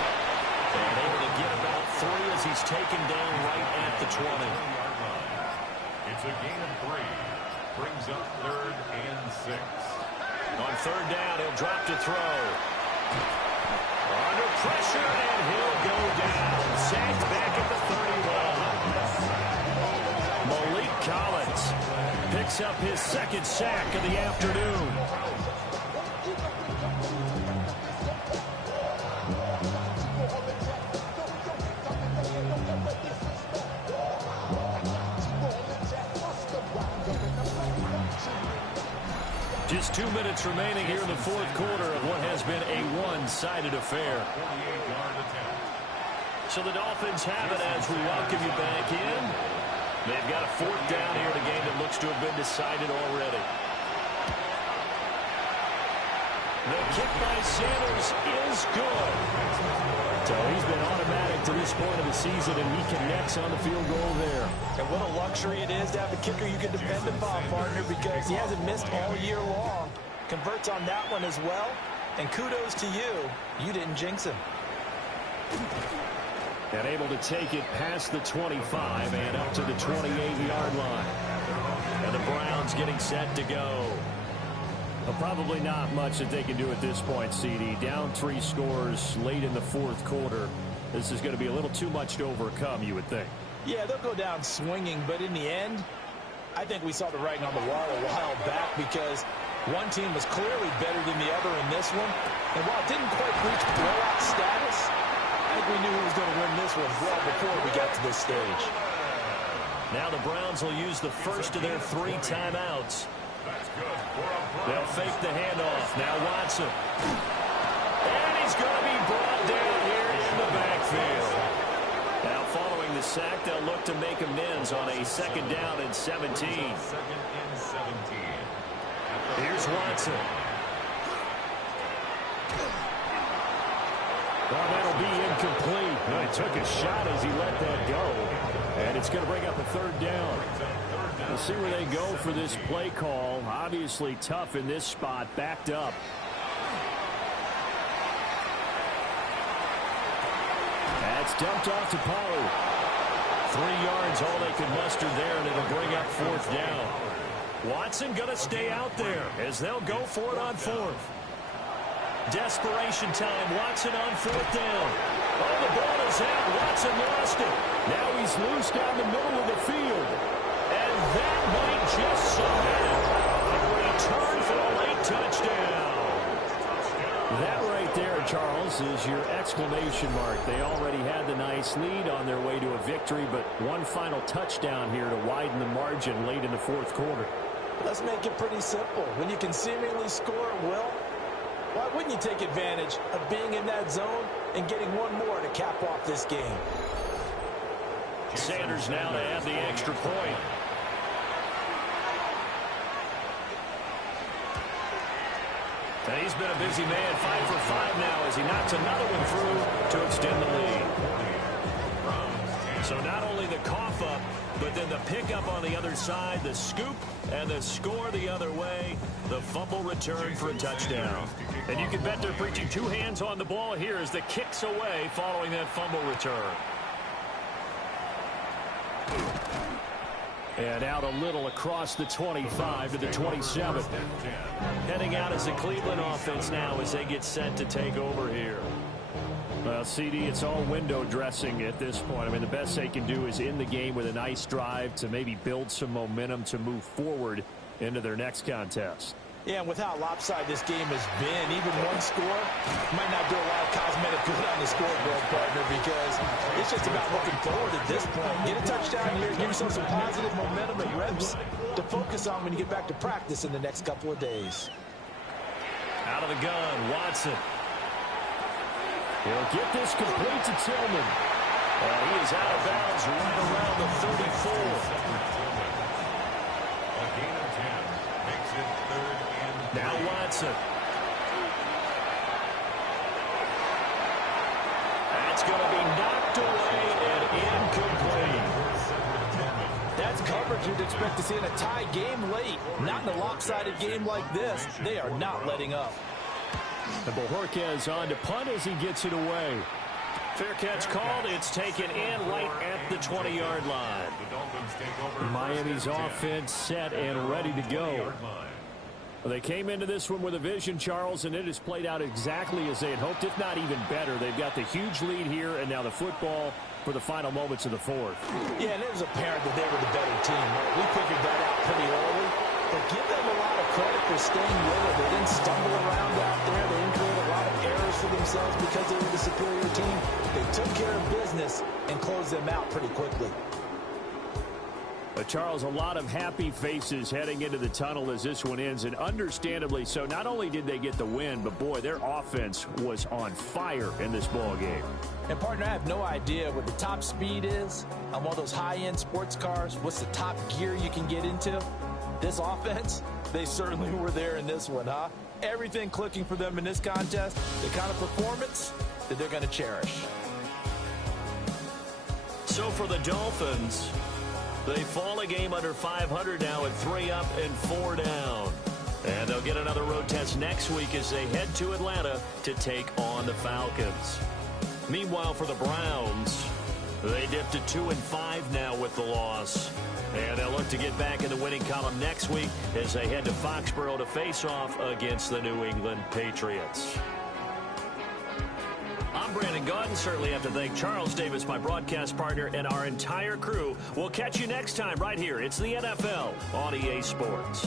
And able to get about 3 as he's taken down right at the 20. It's a gain of 3. Brings up 3rd and 6. On 3rd down, he'll drop to throw. Under pressure, and he'll go down. Sacked back at the 31. Malik Collins picks up his 2nd sack of the afternoon. Just 2 minutes remaining here in the fourth quarter of what has been a one-sided affair. So the Dolphins have it as we welcome you back in. They've got a fourth down here in a game that looks to have been decided already. The kick by Sanders is good. So he's been automatic to this point of the season, and he connects on the field goal there. And what a luxury it is to have a kicker you can depend upon, partner, because he hasn't missed all year long. Converts on that one as well. And kudos to you. You didn't jinx him. And able to take it past the 25 and up to the 28-yard line. And the Browns getting set to go. Well, probably not much that they can do at this point, CD. Down 3 scores late in the fourth quarter. This is going to be a little too much to overcome, you would think. Yeah, they'll go down swinging, but in the end, I think we saw the writing on the wall a while back because one team was clearly better than the other in this one. And while it didn't quite reach blowout status, I think we knew who was going to win this one well before we got to this stage. Now the Browns will use the first of their 3 timeouts. They'll fake the handoff. Now Watson. And he's going to be brought down here in the backfield. Now following the sack, they'll look to make amends on a 2nd down and 17. Here's Watson. Well, that'll be incomplete. Well, he took a shot as he let that go. And it's going to bring up a 3rd down. We'll see where they go for this play call. Obviously tough in this spot, backed up. That's dumped off to Pollard. 3 yards, all they can muster there, and it'll bring up 4th down. Watson going to stay out there as they'll go for it on 4th. Desperation time. Watson on 4th down. Oh, the ball is out. Watson lost it. Now he's loose down the middle of the field. And that might just cement a return for a late touchdown. That right there, Charles, is your exclamation mark. They already had the nice lead on their way to a victory, but one final touchdown here to widen the margin late in the fourth quarter. Let's make it pretty simple. When you can seemingly score at will, why wouldn't you take advantage of being in that zone and getting one more to cap off this game? Sanders now to add the extra point. And he's been a busy man, 5 for 5 now as he knocks another one through to extend the lead. So not only the cough up, but then the pickup on the other side, the scoop, and the score the other way, the fumble return for a touchdown. And you can bet they're preaching 2 hands on the ball here as the kick's away following that fumble return. And out a little across the 25 to the 27. Heading out as the Cleveland offense now as they get set to take over here. Well, CD, it's all window dressing at this point. I mean, the best they can do is end the game with a nice drive to maybe build some momentum to move forward into their next contest. Yeah, and with how lopsided this game has been, even one score might not do a lot of cosmetic good on the scoreboard, partner, because it's just about looking forward at this point. Get a touchdown here, give yourself some positive momentum and reps to focus on when you get back to practice in the next couple of days. Out of the gun, Watson. He'll get this complete to Tillman. And he is out of bounds right around the 34. A gain of 10 makes it 3rd and 3. Now Watson. That's going to be knocked away and incomplete. That's coverage you'd expect to see in a tie game late. Not in a lopsided game like this. They are not letting up. And Bojorquez on to punt as he gets it away. Fair catch called. It's taken in right at the 20-yard line. The Dolphins take over. Miami's offense set and ready to go. Well, they came into this one with a vision, Charles, and it has played out exactly as they had hoped, if not even better. They've got the huge lead here, and now the football for the final moments of the fourth. Yeah, and it was apparent that they were the better team. We figured that out pretty early. But give them a lot of credit for staying with it. They didn't stumble around out there. They didn't create a lot of errors for themselves because they were the superior team. They took care of business and closed them out pretty quickly. Charles, a lot of happy faces heading into the tunnel as this one ends, and understandably so. Not only did they get the win, but, boy, their offense was on fire in this ball game. And, partner, I have no idea what the top speed is on one of those high-end sports cars. What's the top gear you can get into? This offense, they certainly were there in this one, huh? Everything clicking for them in this contest, the kind of performance that they're going to cherish. So for the Dolphins, they fall a game under 500 now at 3 up and 4 down. And they'll get another road test next week as they head to Atlanta to take on the Falcons. Meanwhile, for the Browns, they dipped to 2-5 now with the loss. And they'll look to get back in the winning column next week as they head to Foxborough to face off against the New England Patriots. I'm Brandon Gaudin. Certainly have to thank Charles Davis, my broadcast partner, and our entire crew. We'll catch you next time right here. It's the NFL on EA Sports.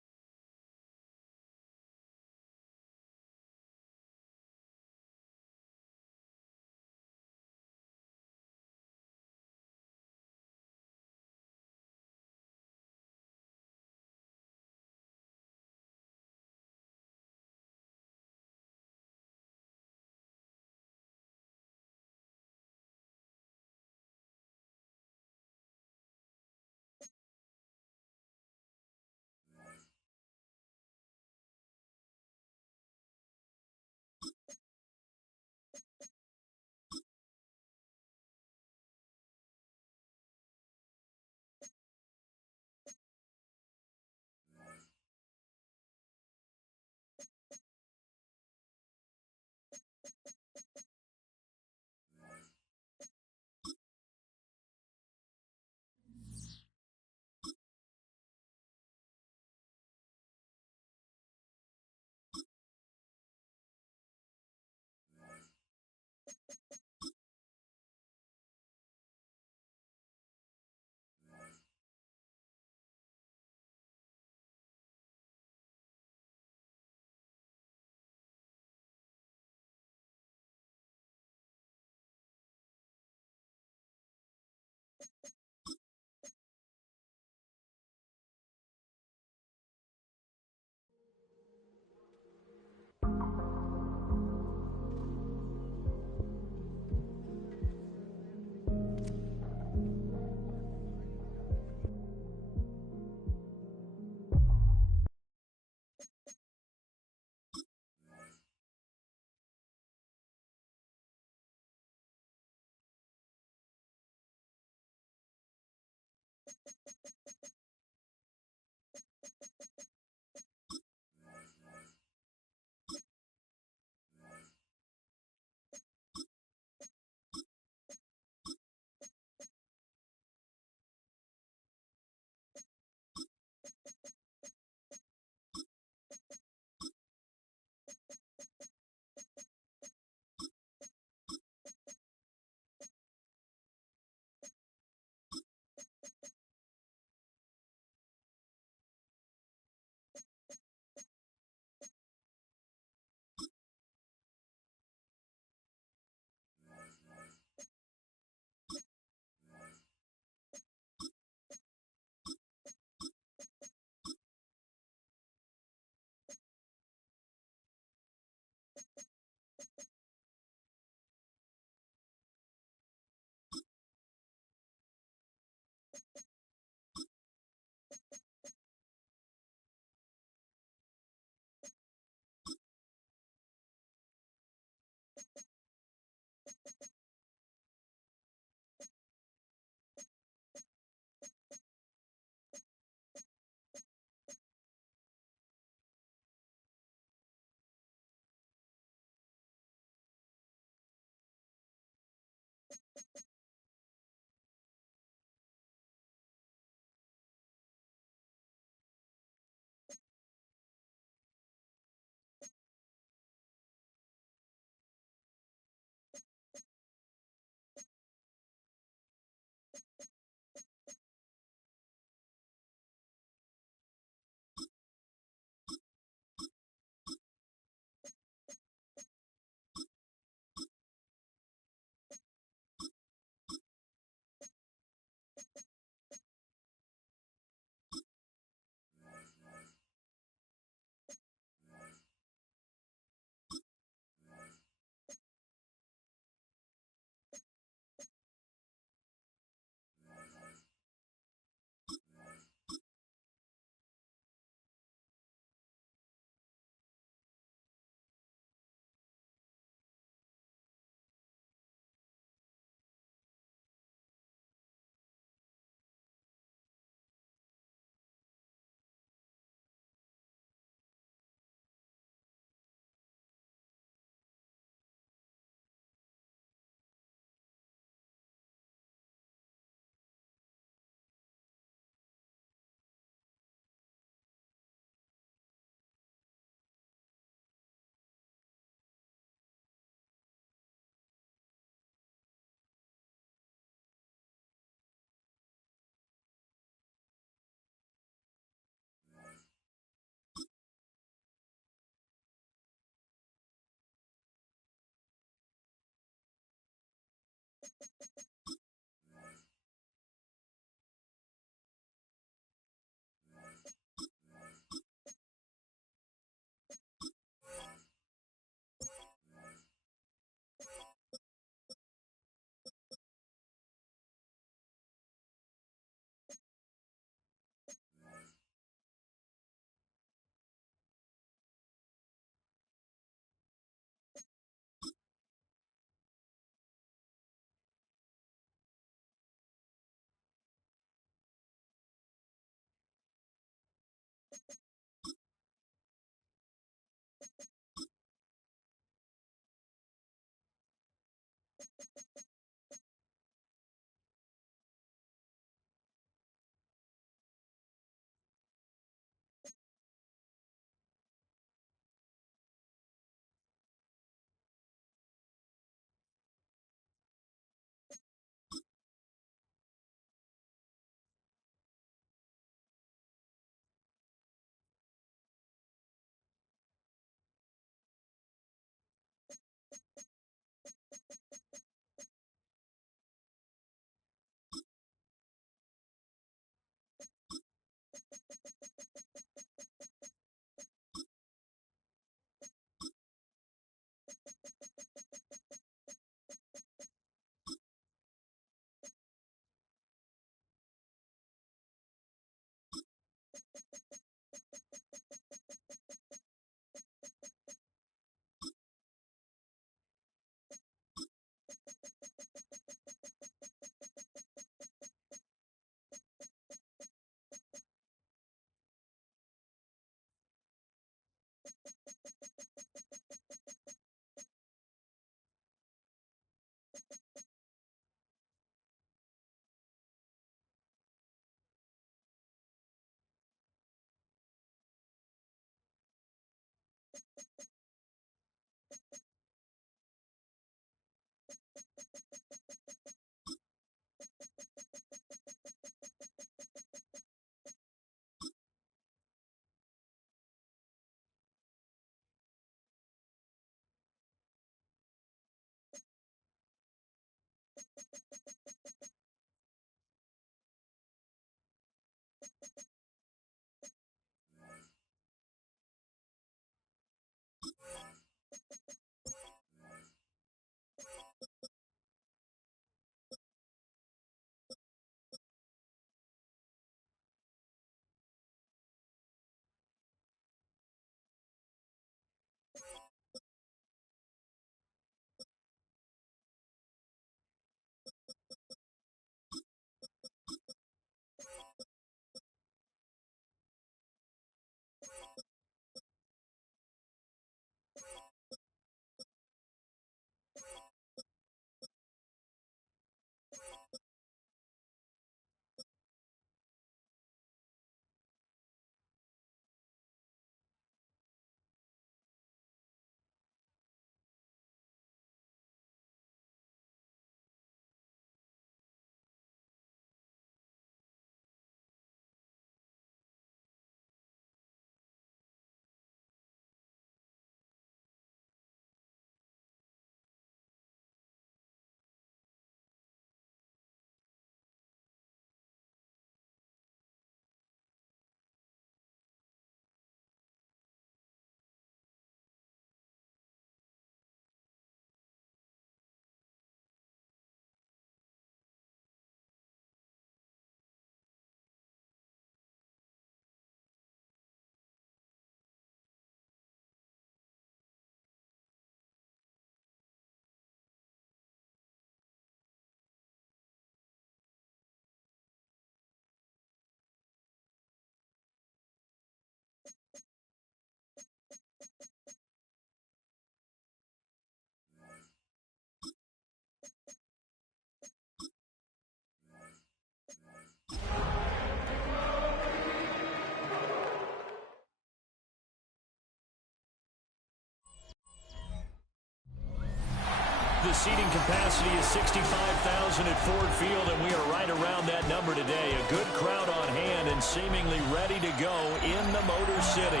The seating capacity is 65,000 at Ford Field, and we are right around that number today. A good crowd on hand and seemingly ready to go in the Motor City.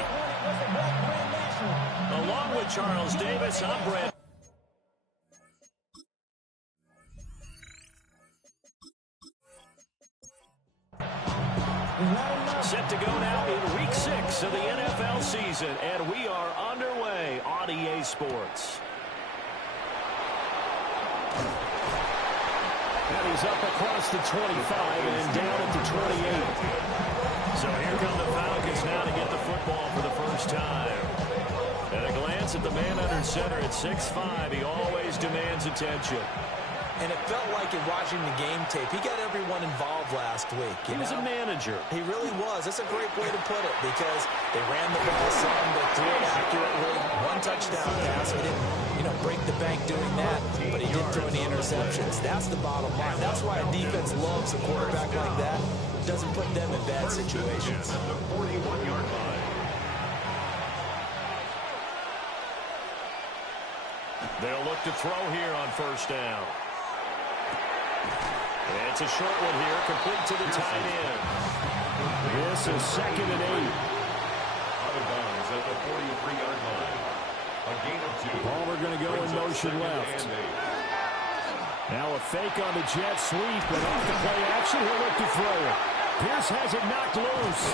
Along with Charles Davis, I'm Brent. Set to go now in Week 6 of the NFL season, and we are underway on EA Sports. And he's up across the 25 and down at the 28. So here come the Falcons now to get the football for the first time. At a glance at the man under center at 6'5", he always demands attention. And it felt like in watching the game tape, he got everyone involved last week. He was a manager. He really was. That's a great way to put it because they ran the ball some, they threw it accurately. One touchdown pass. He didn't, break the bank doing that, but he didn't throw any interceptions. That's the bottom line. That's why a defense loves a quarterback like that. It doesn't put them in bad situations. The 41-yard line. They'll look to throw here on first down. It's a short one here, complete to the tight end. This is 2nd and 8. Out of bounds at the 43-yard line. A gain of 2. Palmer going to go in motion left. Now a fake on the jet sweep, and off the play action, he'll look to throw it. Pierce has it knocked loose.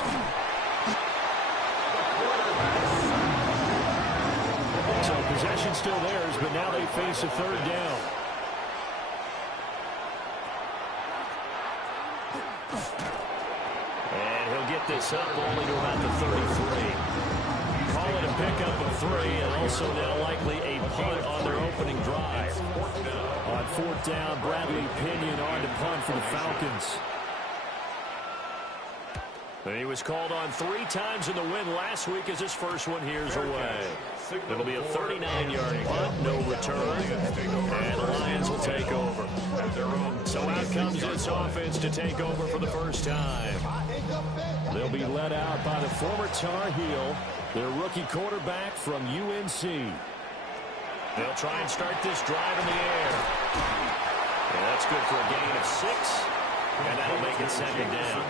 So possession still theirs, but now they face a third down. And he'll get this up only to about the 33. Call it a pickup of 3, and also now likely a punt on their opening drive. On 4th down, Bradley Pinion on to punt for the Falcons. He was called on 3 times in the win last week as his first one here's away. It'll be a 39-yard punt, no return, and the Lions will take over. So out comes this offense to take over for the first time. They'll be led out by the former Tar Heel, their rookie quarterback from UNC. They'll try and start this drive in the air. Yeah, that's good for a gain of 6, and that'll make it 2nd down.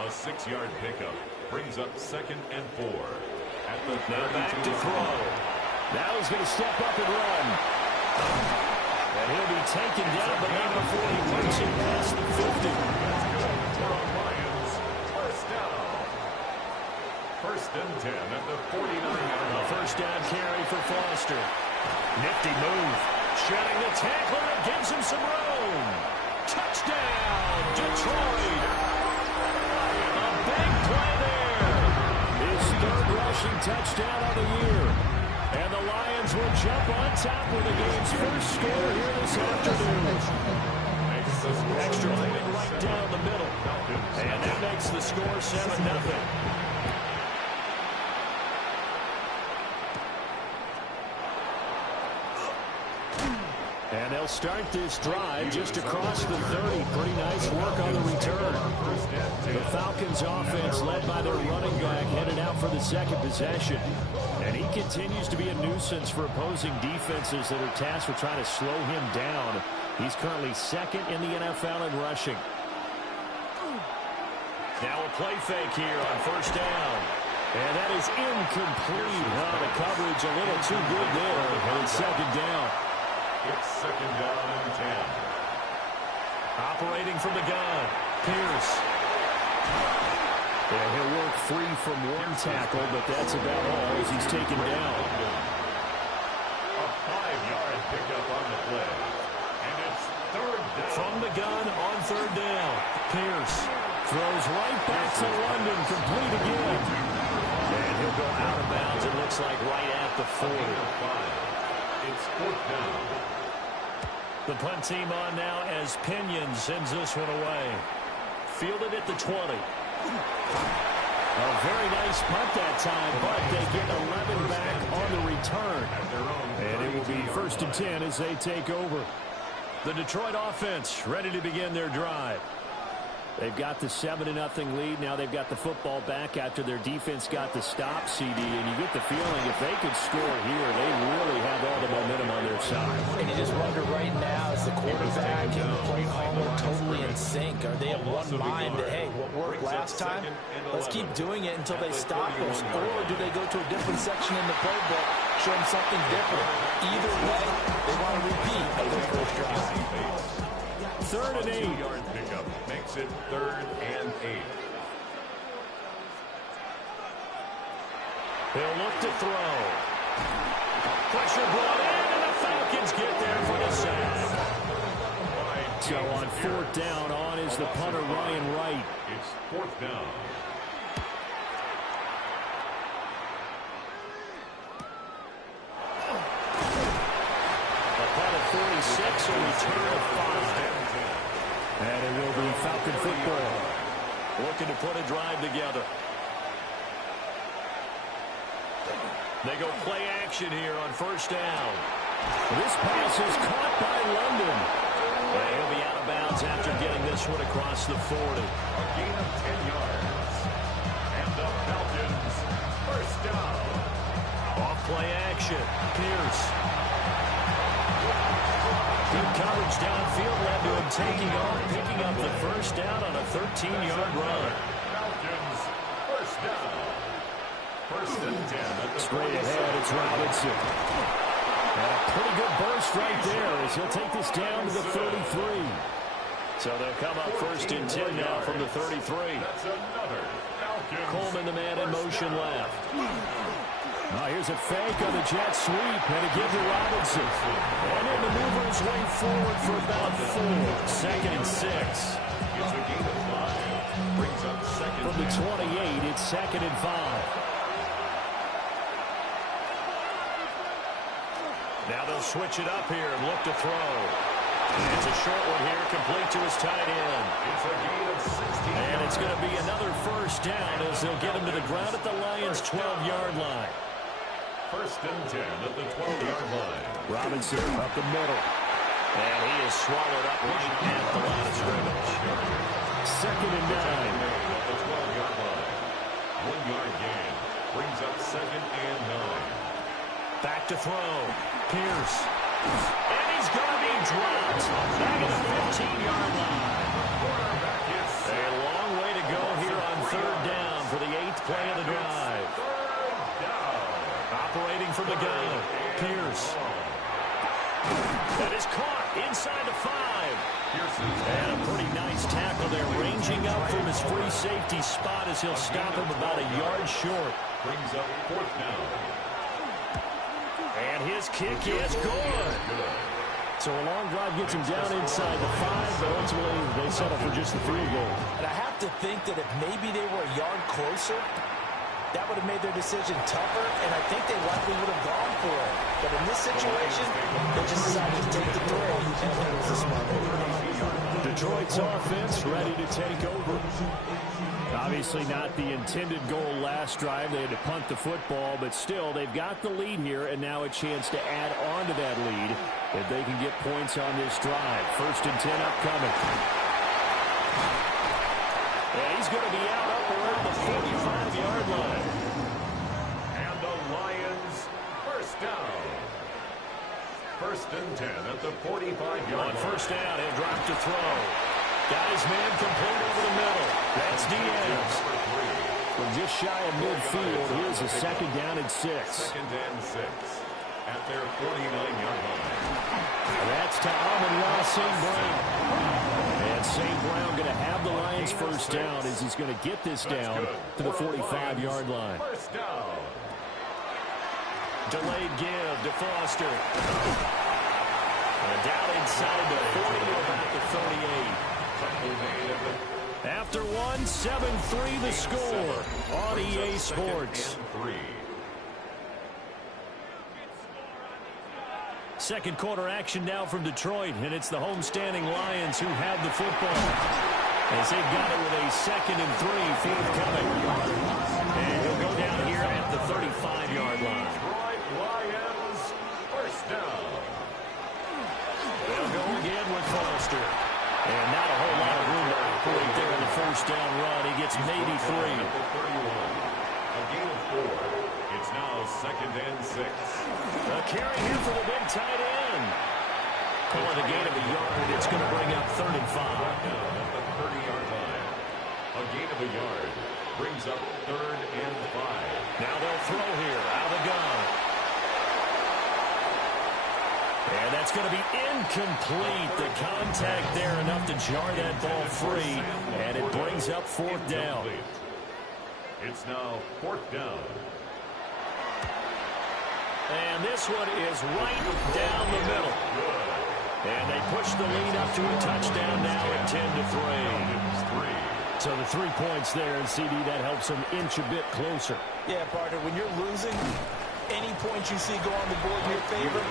A 6-yard pickup brings up 2nd and 4. At the now back to throw. Now he's going to step up and run. And he'll be taken down, but not before he works it past the 50. Foster. Nifty move. Shedding the tackler that gives him some room. Touchdown, Detroit. A big play there. His third rushing touchdown of the year. And the Lions will jump on top with the game's first score here this afternoon. Extra point right down the middle. And that makes the score 7-0. And they'll start this drive just across the 30. Pretty nice work on the return. The Falcons offense, led by their running back, headed out for the second possession. And he continues to be a nuisance for opposing defenses that are tasked with trying to slow him down. He's currently second in the NFL in rushing. Now a play fake here on first down. And that is incomplete. Oh, the coverage a little too good there. And it's second down. It's second down and 10. Operating from the gun, Pierce. Yeah, he'll work free from one tackle, but that's about all as he's taken down. A 5-yard pickup on the play. And it's third down. From the gun on third down, Pierce Throws right back to London, complete again. And he'll go out of bounds, it looks like right at the 40. It's fourth down. The punt team on now as Pinion sends this one away. Fielded at the 20. A very nice punt that time, but they get 11 back on the return. And it will be first and 10 as they take over. The Detroit offense ready to begin their drive. They've got the 7-0 lead. Now they've got the football back after their defense got the stop, CD. And you get the feeling if they could score here, they really have all the momentum on their side. And you just wonder right now, is the quarterback and the play caller totally in sync? Are they of one mind that, hey, what worked last time, let's keep doing it until they stop us? Or do they go to a different section in the playbook, show them something different? Either way, they want to repeat of their first drive. 3rd and 8. 2-yard pickup makes it 3rd and 8. He'll look to throw. Pressure brought in, and the Falcons get there for the sack. So on 4th down, on is the punter, Ryan Wright. It's 4th down. A punt of 46, a return of 5. And it will be Falcon football. Looking to put a drive together. They go play action here on first down. This pass is caught by London. And he'll be out of bounds after getting this one across the 40. A gain of 10 yards. And the Falcons first down. Off play action. Pierce. Good coverage downfield led to him taking off, picking up the first down on a 13-yard run. Falcons first down. First and 10 at the Straight ahead, it's Robinson. And a pretty good burst right there as he'll take this down to the 33. So they'll come up first and 10 now from the 33. That's another Falcons. Coleman, the man in motion left. Now here's a fake on the jet sweep, and a give to Robinson. And he'll maneuver his way forward for about 4. 2nd and 6. It's a gain of 5. Brings up second. From the 28, it's 2nd and 5. Now they'll switch it up here and look to throw. It's a short one here, complete to his tight end. It's a gain of 16. And it's going to be another first down as they'll get him to the ground at the Lions' 12-yard line. First and 10 at the 12-yard line. Robinson up the middle. And he is swallowed up right at the line of scrimmage. 2nd and 9. At the 12-yard line. 1-yard gain. Brings up 2nd and 9. Back to throw. Pierce. And he's going to be dropped. Back at the 15-yard line. A long way to go here on 3rd down for the 8th play of the drive. Operating from the gun. Pierce. That is caught inside the 5. And a pretty nice tackle there, ranging up from his free safety spot as he'll stop him about a yard short. Brings up 4th down. And his kick is good. So a long drive gets him down inside the 5, but ultimately they settle for just the field goal. And I have to think that if maybe they were a yard closer, that would have made their decision tougher, and I think they likely would have gone for it. But in this situation, they just decided to take the throw, and it was a smart move. Detroit's offense ready to take over. Obviously not the intended goal last drive. They had to punt the football, but still, they've got the lead here, and now a chance to add on to that lead if they can get points on this drive. 1st and 10 upcoming. And he's going to be out up around the 45-yard line. And the Lions first down. 1st and 10 at the 45-yard line. On 1st down, he'll drop to throw. Got his man complete over the middle. That's Diaz. From just shy of midfield, here's a 2nd down and 6. 2nd and 6 at their 49-yard line. That's to Amon-Ra St. Brown. And St. Brown going to have the Lions 1st down as he's going to get this down to the 45-yard line. 1st down. Delayed give to Foster. And down inside the 40 to about the 38. After 1, 7-3 the score on EA Sports. Second quarter action now from Detroit, and it's the homestanding Lions who have the football. As they've got it with a 2nd and 3 forthcoming. And he'll go down here at the 35-yard line. Detroit Lions, 1st down. They'll go again with Foster. And not a whole lot of room to operate there in the 1st down run. He gets maybe 3. A gain of 4. It's now 2nd and 6. A carry here for the big tight end. Calling a gain of a yard. It's going to bring up 3rd and 5. Down at the 30-yard line. A gain of a yard brings up 3rd and 5. Now they'll throw here out of the gun. And that's going to be incomplete. The contact there enough to jar that ball free. And it brings up 4th down. It's now 4th down. And this one is right down the middle. And they push the lead up to a touchdown now at 10-3. So the 3 points there, and CD, that helps them inch a bit closer. Yeah, partner, when you're losing, any points you see go on the board in your favor,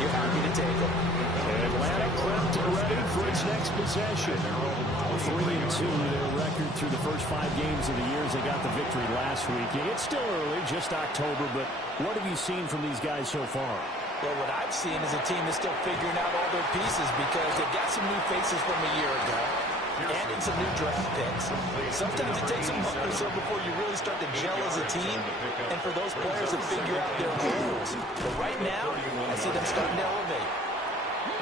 you're happy to take them. Atlanta prepped and ready for its next possession. 3-2 their record through the first 5 games of the year as they got the victory last week. It's still early, just October, but what have you seen from these guys so far? Well, what I've seen is a team that's still figuring out all their pieces because they've got some new faces from a year ago and in some new draft picks. Sometimes it takes a month or so before you really start to gel as a team and for those players to figure out their roles. But right now, I see them starting to elevate.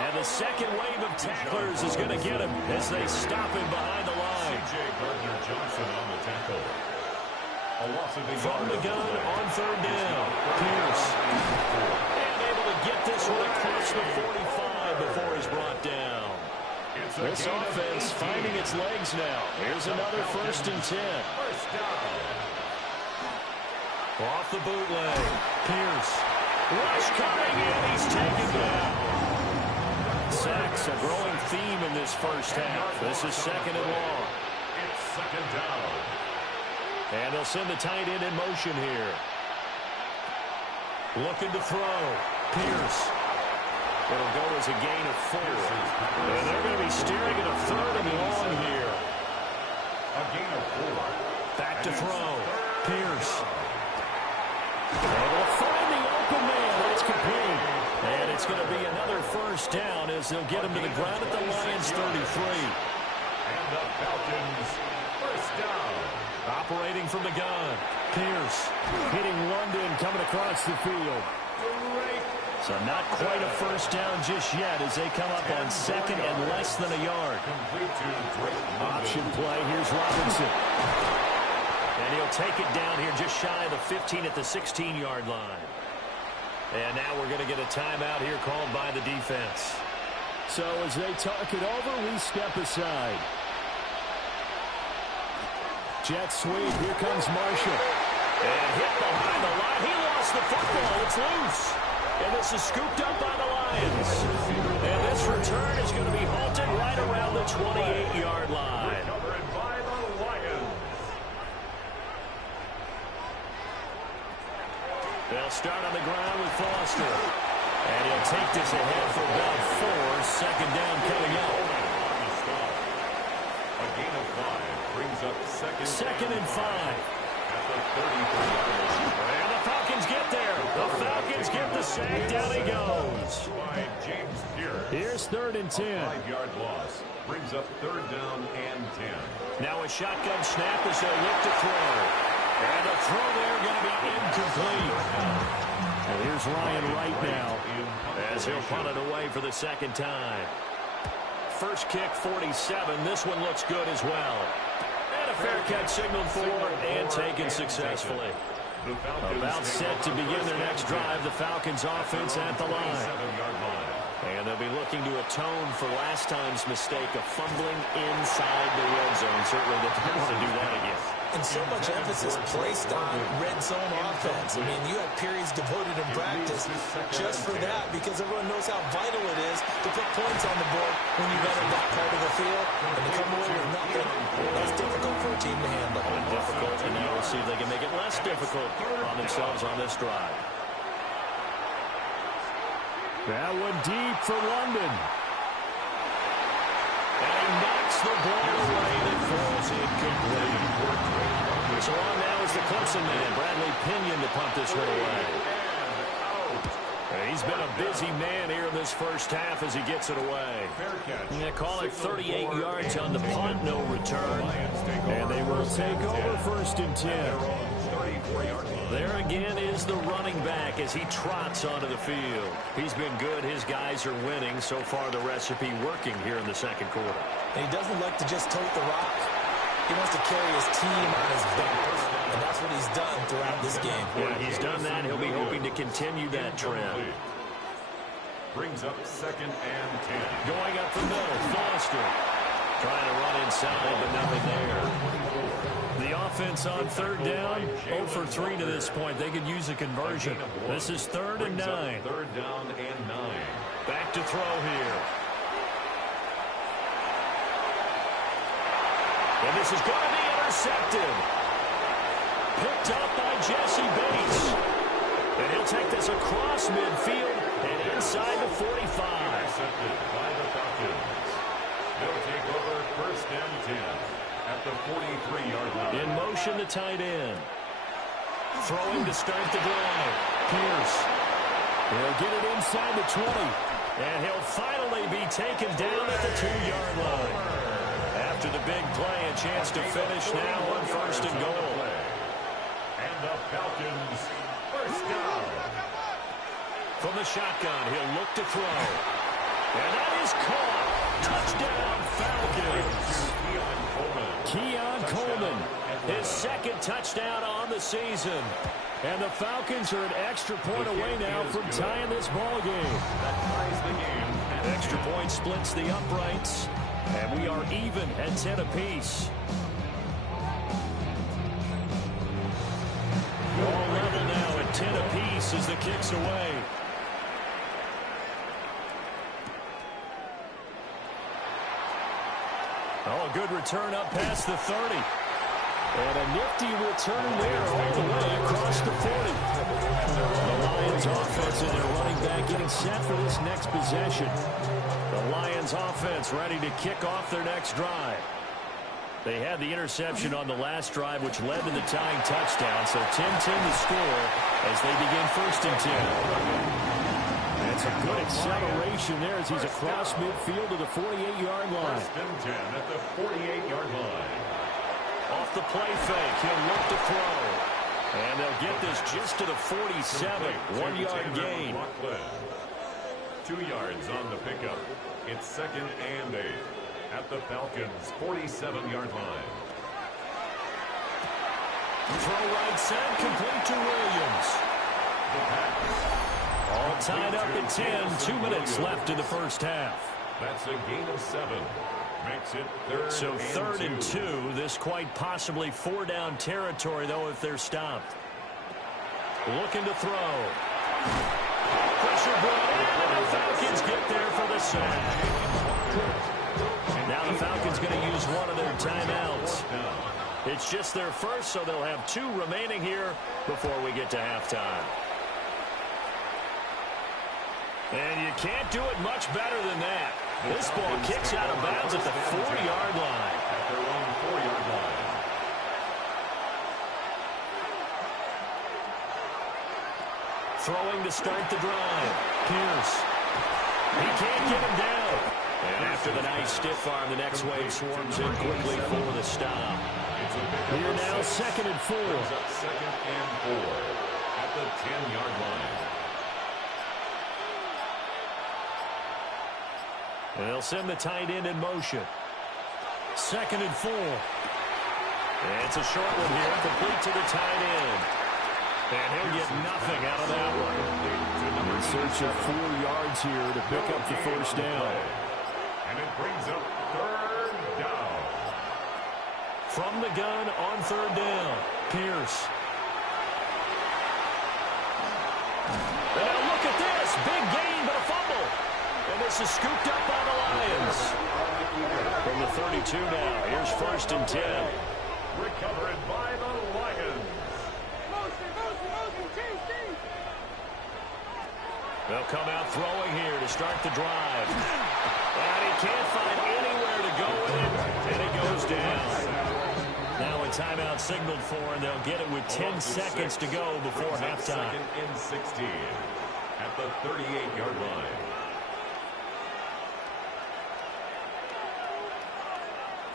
And the second wave of tacklers is going to get him as they stop him behind the line. C.J. Gardner-Johnson on the tackle. A loss of the From the gun on 3rd down, Pierce. And able to get this one across the 45 before he's brought down. This offense finding its legs now. Here's another 1st and 10. 1st down. Off the bootleg. Pierce. Rush coming in. He's taken down. Sacks, a growing theme in this first half. This is 2nd and long. It's 2nd down. And they'll send the tight end in motion here. Looking to throw. Pierce. It'll go as a gain of 4. And they're going to be steering at a 3rd and long here. A gain of 4. Back to throw. Pierce. And they'll find the open man. That's complete. And it's going to be another 1st down as they'll get him to the ground at the Lions 33. And the Falcons 1st down. Operating from the gun. Pierce hitting London coming across the field. So not quite a 1st down just yet as they come up on 2nd and less than a yard. Complete to Drake London. Option play. Here's Robinson. And he'll take it down here just shy of the 15 at the 16-yard line. And now we're going to get a timeout here called by the defense. So as they talk it over, we step aside. Jet sweep. Here comes Marshall. And hit behind the line. He lost the football. It's loose. And this is scooped up by the Lions. And this return is going to be halted right around the 28-yard line. Recovered by the Lions. They'll start on the ground with Foster. And he'll take this ahead for about 4. Second down coming up. A gain of 5 brings up second and 5. At the 33-yard line. And the Falcons get there. The Falcons get the sack. Down he goes. By James Pierce. Here's 3rd and 10. 5-yard loss brings up 3rd down and 10. Now a shotgun snap as they look to throw. And the throw there going to be incomplete. And here's Ryan Wright now as he'll punt it away for the second time. First kick, 47. This one looks good as well. And a fair catch signaled for and taken successfully. About set to begin their next drive, the Falcons offense at the line. And they'll be looking to atone for last time's mistake of fumbling inside the red zone. Certainly they don't want to do that again. And so much emphasis placed on red zone offense. I mean, you have periods devoted in practice just for that because everyone knows how vital it is to put points on the board when you've entered that part of the field. And to come away with nothing, that's difficult for a team to handle. Difficult, and now we'll see if they can make it less difficult on themselves on this drive. That one deep for London. And he knocks the ball away and it falls incomplete. So on now is the Clemson man, Bradley Pinion, to punt this one away. He's been a busy man here in this first half as he gets it away. They call it 38 yards on the punt, no return. And they will take over 1st and 10. There again is the running back as he trots onto the field. He's been good. His guys are winning. So far, the recipe working here in the second quarter. And he doesn't like to just tote the rock. He wants to carry his team on his back. And that's what he's done throughout this game. Yeah, he's done that. He'll be hoping to continue that trend. Brings up 2nd and 10. Going up the middle, Foster. Trying to run inside, but nothing there. The offense on 3rd down, 0 for 3 to this point. They could use a conversion. This is 3rd and 9. 3rd down and 9. Back to throw here. And this is going to be intercepted. Picked up by Jesse Bates. And he'll take this across midfield and inside the 45. Intercepted by the Falcons. They'll take over 1st and 10 at the 43-yard line. In motion, the tight end. Throwing to start the drive. Pierce. He'll get it inside the 20. And he'll finally be taken down at the 2-yard line. After the big play, a chance to finish now on 1st and goal. And the Falcons, 1st down. From the shotgun, he'll look to throw. And that is caught. Touchdown, Falcons. Keon Coleman, his 2nd touchdown on the season. And the Falcons are an extra point away now from tying this ball game. That ties the game. Extra point splits the uprights. And we are even at 10 apiece. All level now at 10 apiece as the kick's away. Oh, a good return up past the 30. And a nifty return there all the way across the 40. The Lions offense and their running back getting set for this next possession. The Lions offense ready to kick off their next drive. They had the interception on the last drive, which led to the tying touchdown. So 10-10 to score as they begin 1st and 10. That's a good acceleration there as he's across midfield to the 48-yard line. 1st and 10 at the 48-yard line. Off the play fake, he'll look to throw. And they'll get this just to the 47. 1-yard gain. 2 yards on the pickup. It's 2nd and 8 at the Falcons' 47-yard line. Throw right side, complete to Williams. All tied up at 10. 2 minutes left in the first half. That's a gain of 7. Makes it 3rd So 3rd and 2. This quite possibly 4-down territory, though, if they're stopped. Looking to throw. pressure brought in, and the Falcons get there for the sack. Now the Falcons going to use one of their timeouts. It's just their first, so they'll have 2 remaining here before we get to halftime. And you can't do it much better than that. This ball kicks out of bounds at the 40-yard line. At their own 4-yard line. Throwing to start the drive. Pierce. He can't get him down. And after the nice stiff arm, the next wave swarms in quickly for the stop. Here now, 2nd and 4. 2nd and 4 at the 10-yard line. And they'll send the tight end in motion. 2nd and 4. And it's a short one here, complete to the tight end. And he'll get nothing out of that one. In search of 4 yards here to pick up the first down. And it brings up 3rd down. From the gun on 3rd down, Pierce. And now look at this. Big gain, but a fumble. And this is scooped up by the Lions. From the 32 now, here's 1st and 10. Recovered by the Lions. They'll come out throwing here to start the drive. And he can't find anywhere to go with it, and it goes down. Now a timeout signaled for, and they'll get it with 10 seconds to go before halftime. 2nd and 16 at the 38-yard line.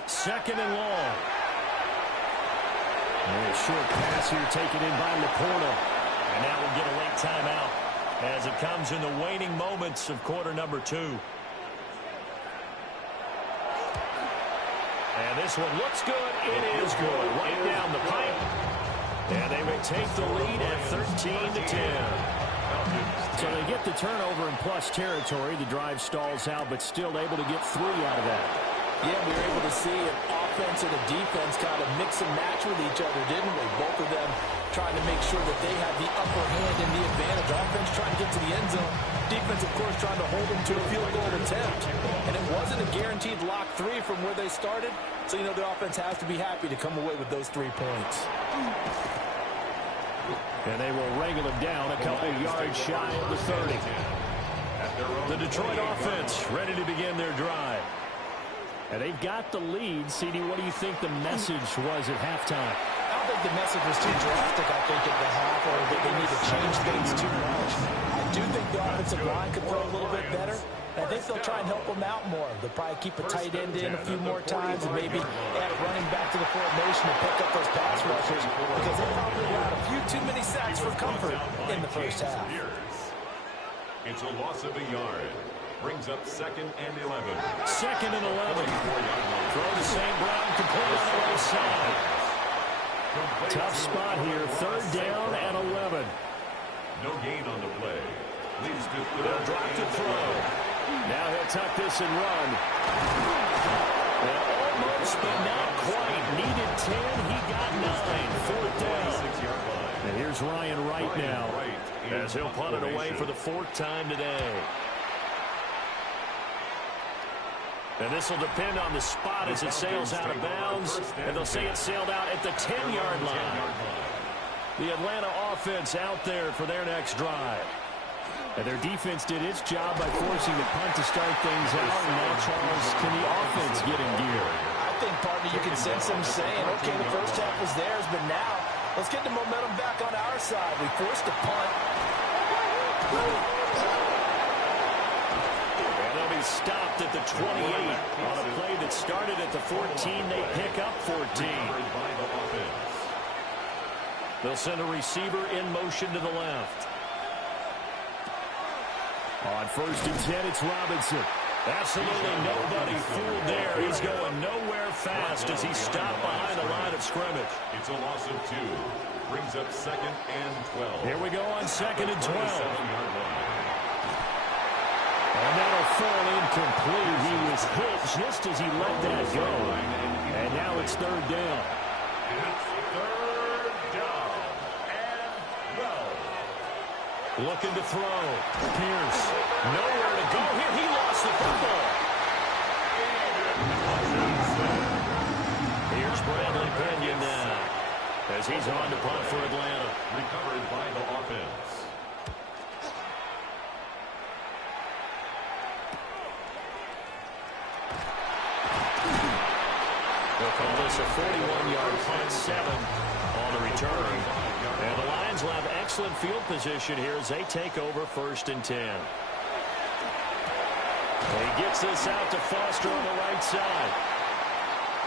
2nd and long. And a short pass here taken in by Laporta. And now we'll get a late timeout as it comes in the waning moments of quarter number 2. And this one looks good. It is good. Right down the pipe. And they will take the lead at 13-10. So they get the turnover in plus territory. The drive stalls out, but still able to get 3 out of that. Yeah, we were able to see an offense and a defense kind of mix and match with each other, didn't we? Both of them trying to make sure that they have the upper hand and the advantage. Offense trying to get to the end zone. Defense, of course, trying to hold them to a field goal attempt. And it wasn't a guaranteed lock 3 from where they started. So, you know, the offense has to be happy to come away with those 3 points. And they will wrangle him down a couple yards shy of the 30. The Detroit offense ready to begin their drive. And they've got the lead. CD, what do you think the message was at halftime? I don't think the message was too drastic, I think, at the half, or that they need to change things too much. I do think the offensive line could throw a little bit better. I think they'll try and help them out more. They'll probably keep a tight end in a few more times and maybe add a running back to the formation to pick up those pass rushers, because they probably allowed a few too many sacks for comfort in the first half. It's a loss of a yard. Brings up 2nd and 11. 2nd and 11. Throw to St. Brown, complete on the right side. Tough spot here. 3rd down and 11. No gain on the play. Leads to 3rd. They'll drop to throw. Now he'll tuck this and run. And almost, but not quite. Needed 10. He got 9. 4th down. And here's Ryan Wright now, as he'll punt it away for the 4th time today. And this will depend on the spot as it sails out of bounds. And they'll say it sailed out at the 10-yard line. The Atlanta offense out there for their next drive. And their defense did its job by forcing the punt to start things out. And now, Charles, can the offense get in gear? I think, partner, you can sense them saying, okay, the first half was theirs, but now let's get the momentum back on our side. We forced a punt. Stopped at the 28 on a play that started at the 14. They pick up 14. They'll send a receiver in motion to the left. On 1st and 10, it's Robinson. Absolutely nobody fooled there. He's going nowhere fast as he stopped behind the line of scrimmage. It's a loss of 2. Brings up 2nd and 12. Here we go on 2nd and 12. And that'll fall incomplete. He was hit just as he let that go. And now it's 3rd down. It's 3rd down and 12. Looking to throw. Pierce. Nowhere to go here. He lost the football. Here's Bradley Pinion now, as he's on to punt for Atlanta. Recovered by the offense. They'll call this a 41-yard punt, 7 on the return. And the Lions will have excellent field position here as they take over 1st and 10. He gets this out to Foster on the right side.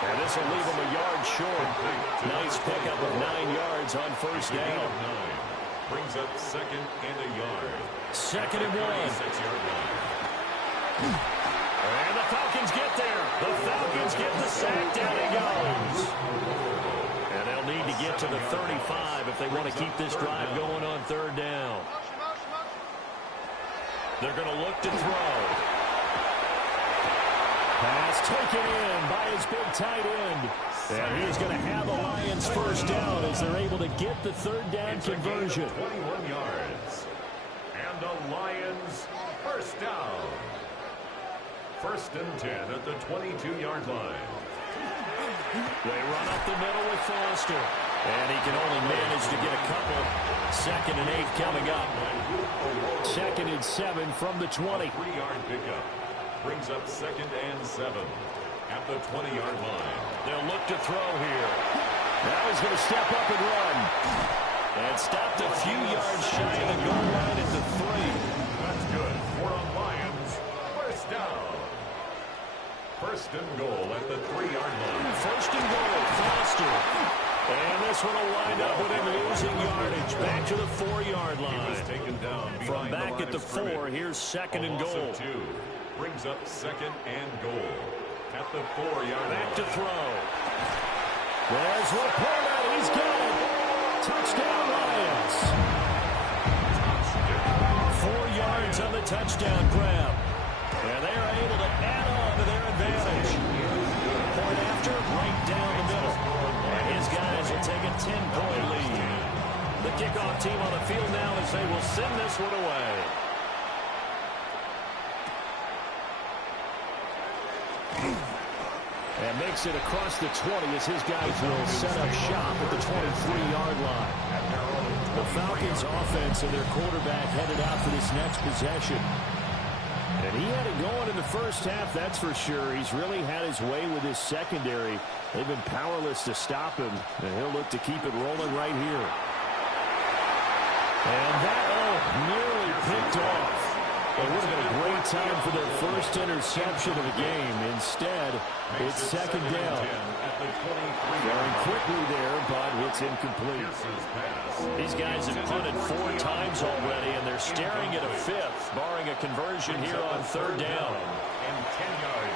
And this will leave him a yard short. Nice pickup of 9 yards on 1st down. Brings up 2nd and a yard. 2nd and 1. 6-yard line. And the Falcons get there. The Falcons get the sack. Down he goes. And they'll need to get to the 35 if they want to keep this drive going on 3rd down. They're going to look to throw. Pass taken in by his big tight end. And he is going to have the Lions 1st down as they're able to get the 3rd down conversion. 21 yards. And the Lions 1st down. 1st and 10 at the 22-yard line. They run up the middle with Foster. And he can only manage to get a couple. 2nd and 8 coming up. 2nd and 7 from the 20. 3-yard pickup. Brings up 2nd and 7 at the 20-yard line. They'll look to throw here. Now he's going to step up and run. And stopped a few yards shy of the goal line at the 3. That's good for a Lions 1st down. 1st and goal at the 3-yard line. 1st and goal, Foster. And this one will wind up with him losing yardage. Back to the 4-yard He was line. taken down From behind back the line at the of scrimmage. 4, here's 2nd and A loss goal. of 2. Brings up 2nd and goal at the 4-yard line. Back to throw. There's Laporta. He's got it. Touchdown, Lions. 4 yards on the touchdown grab. And they are able to add on to their advantage. Point after, right down the middle. And his guys will take a 10-point lead. The kickoff team on the field now as they will send this one away. And makes it across the 20 as his guys will set up shop at the 23-yard line. The Falcons offense and their quarterback headed out for this next possession. And he had it going in the 1st half, that's for sure. He's really had his way with his secondary. They've been powerless to stop him, and he'll look to keep it rolling right here. And that, nearly picked off. It would have been a great time for their 1st interception of the game. Instead, it's 2nd down. Going quickly there, but it's incomplete. These guys have punted 4 times already, and they're staring at a 5th, barring a conversion here on 3rd down.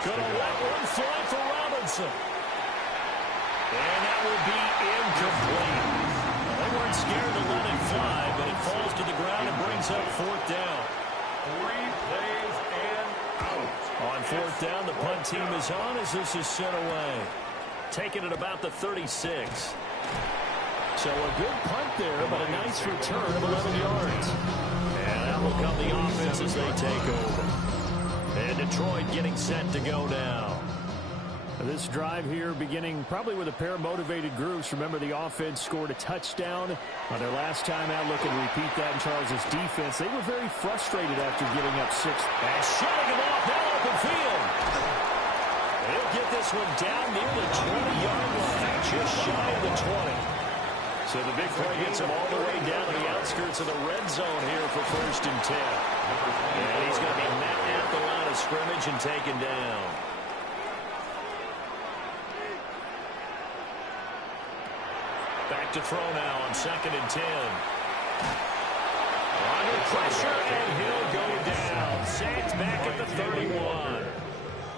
Gonna let one fly for Robinson. And that will be incomplete. They weren't scared to let it fly, but it falls to the ground and brings up 4th down. 3 plays and out. On 4th down, the punt team is on as this is sent away. Taking it about the 36. So a good punt there, but a nice return of 11 yards. And that will come the offense as they take over. And Detroit getting set to go now. This drive here beginning probably with a pair of motivated groups. Remember, the offense scored a touchdown on their last time out. Looking to repeat that in Charles' defense. They were very frustrated after giving up 6. And shutting him off now open field. He'll get this one down near the 20-yard line, just shy of the 20. So the big play gets him all the way down to the outskirts of the red zone here for 1st and 10. And he's going to be met at the line of scrimmage and taken down. Back to throw now on 2nd and 10. Under pressure, and he'll go down. Saints back at the 31.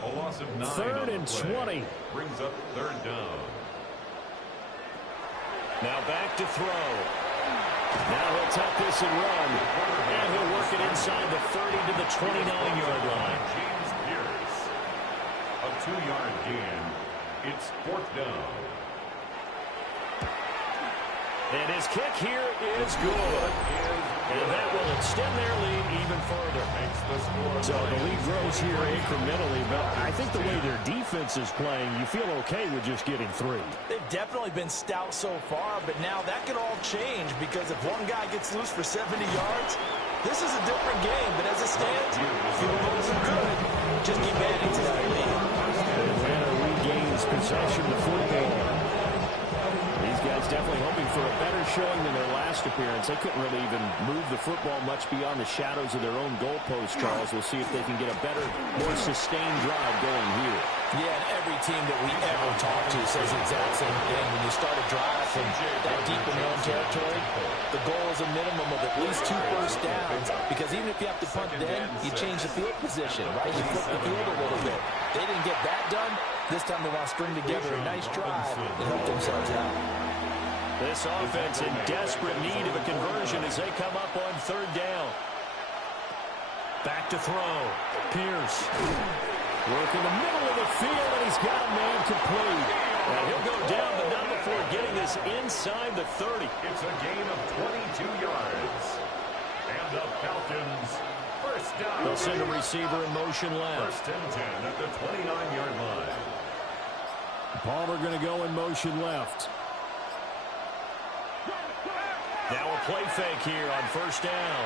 A loss of 9 3rd on and the play. 20. Brings up 3rd down. Now back to throw. Now he'll tuck this and run. And he'll work it inside the 30 to the 29-yard line. James Pierce. A 2-yard gain. It's 4th down. And his kick here is good. And that will extend their lead even further. So the lead grows here incrementally, but I think the way their defense is playing, you feel okay with just getting 3. They've definitely been stout so far, but now that could all change because if one guy gets loose for 70 yards, this is a different game. But as it stands, field goals are good. Just keep adding to that lead. Atlanta regains possession of the football. These guys definitely hoping for a better showing than their last appearance. They couldn't really even move the football much beyond the shadows of their own goalpost, Charles. We'll see if they can get a better, more sustained drive going here. Yeah, and every team that we ever talk to says the exact same thing. When you start a drive from that deep in your own territory, the goal is a minimum of at least 2 first downs, because even if you have to punt then, you change the field position, right? You flip the field a little bit. They didn't get that done. This time they want to string together a nice drive and help themselves out. This offense in desperate need of a conversion as they come up on 3rd down. Back to throw. Pierce. Work in the middle of the field, and he's got a man complete. And he'll go down, but not before getting this inside the 30. It's a gain of 22 yards. And the Falcons, first down. They'll send a receiver in motion left. 1st and 10 at the 29-yard line. Palmer going to go in motion left. Now a play fake here on 1st down.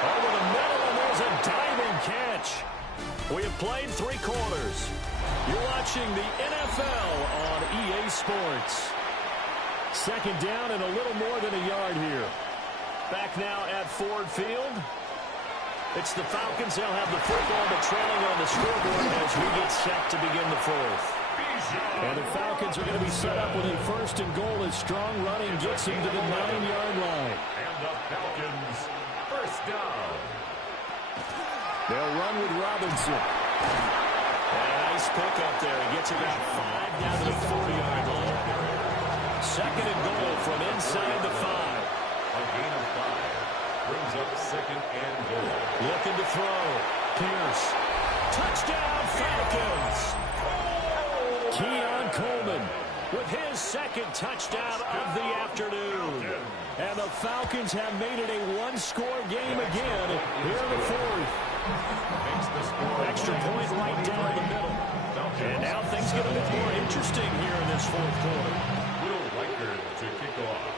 Over the middle, and there's a diving catch. We have played 3 quarters. You're watching the NFL on EA Sports. 2nd down and a little more than a yard here. Back now at Ford Field. It's the Falcons. They'll have the football, but trailing on the scoreboard as we get set to begin the 4th. And the Falcons are going to be set up with a 1st and goal as strong running gets him to the 9-yard line. And the Falcons, first down. They'll run with Robinson. And a nice pickup there. He gets about 5 down to the 40-yard line. 2nd and goal from inside the 5. A gain of 5. Brings up 2nd and goal. Looking to throw. Pierce. Touchdown, Falcons. Keon Coleman with his 2nd touchdown of the afternoon. And the Falcons have made it a 1-score game again here in the 4th. Extra point right down the middle. And now things get a bit more interesting here in this 4th quarter. Will Riker to kick off.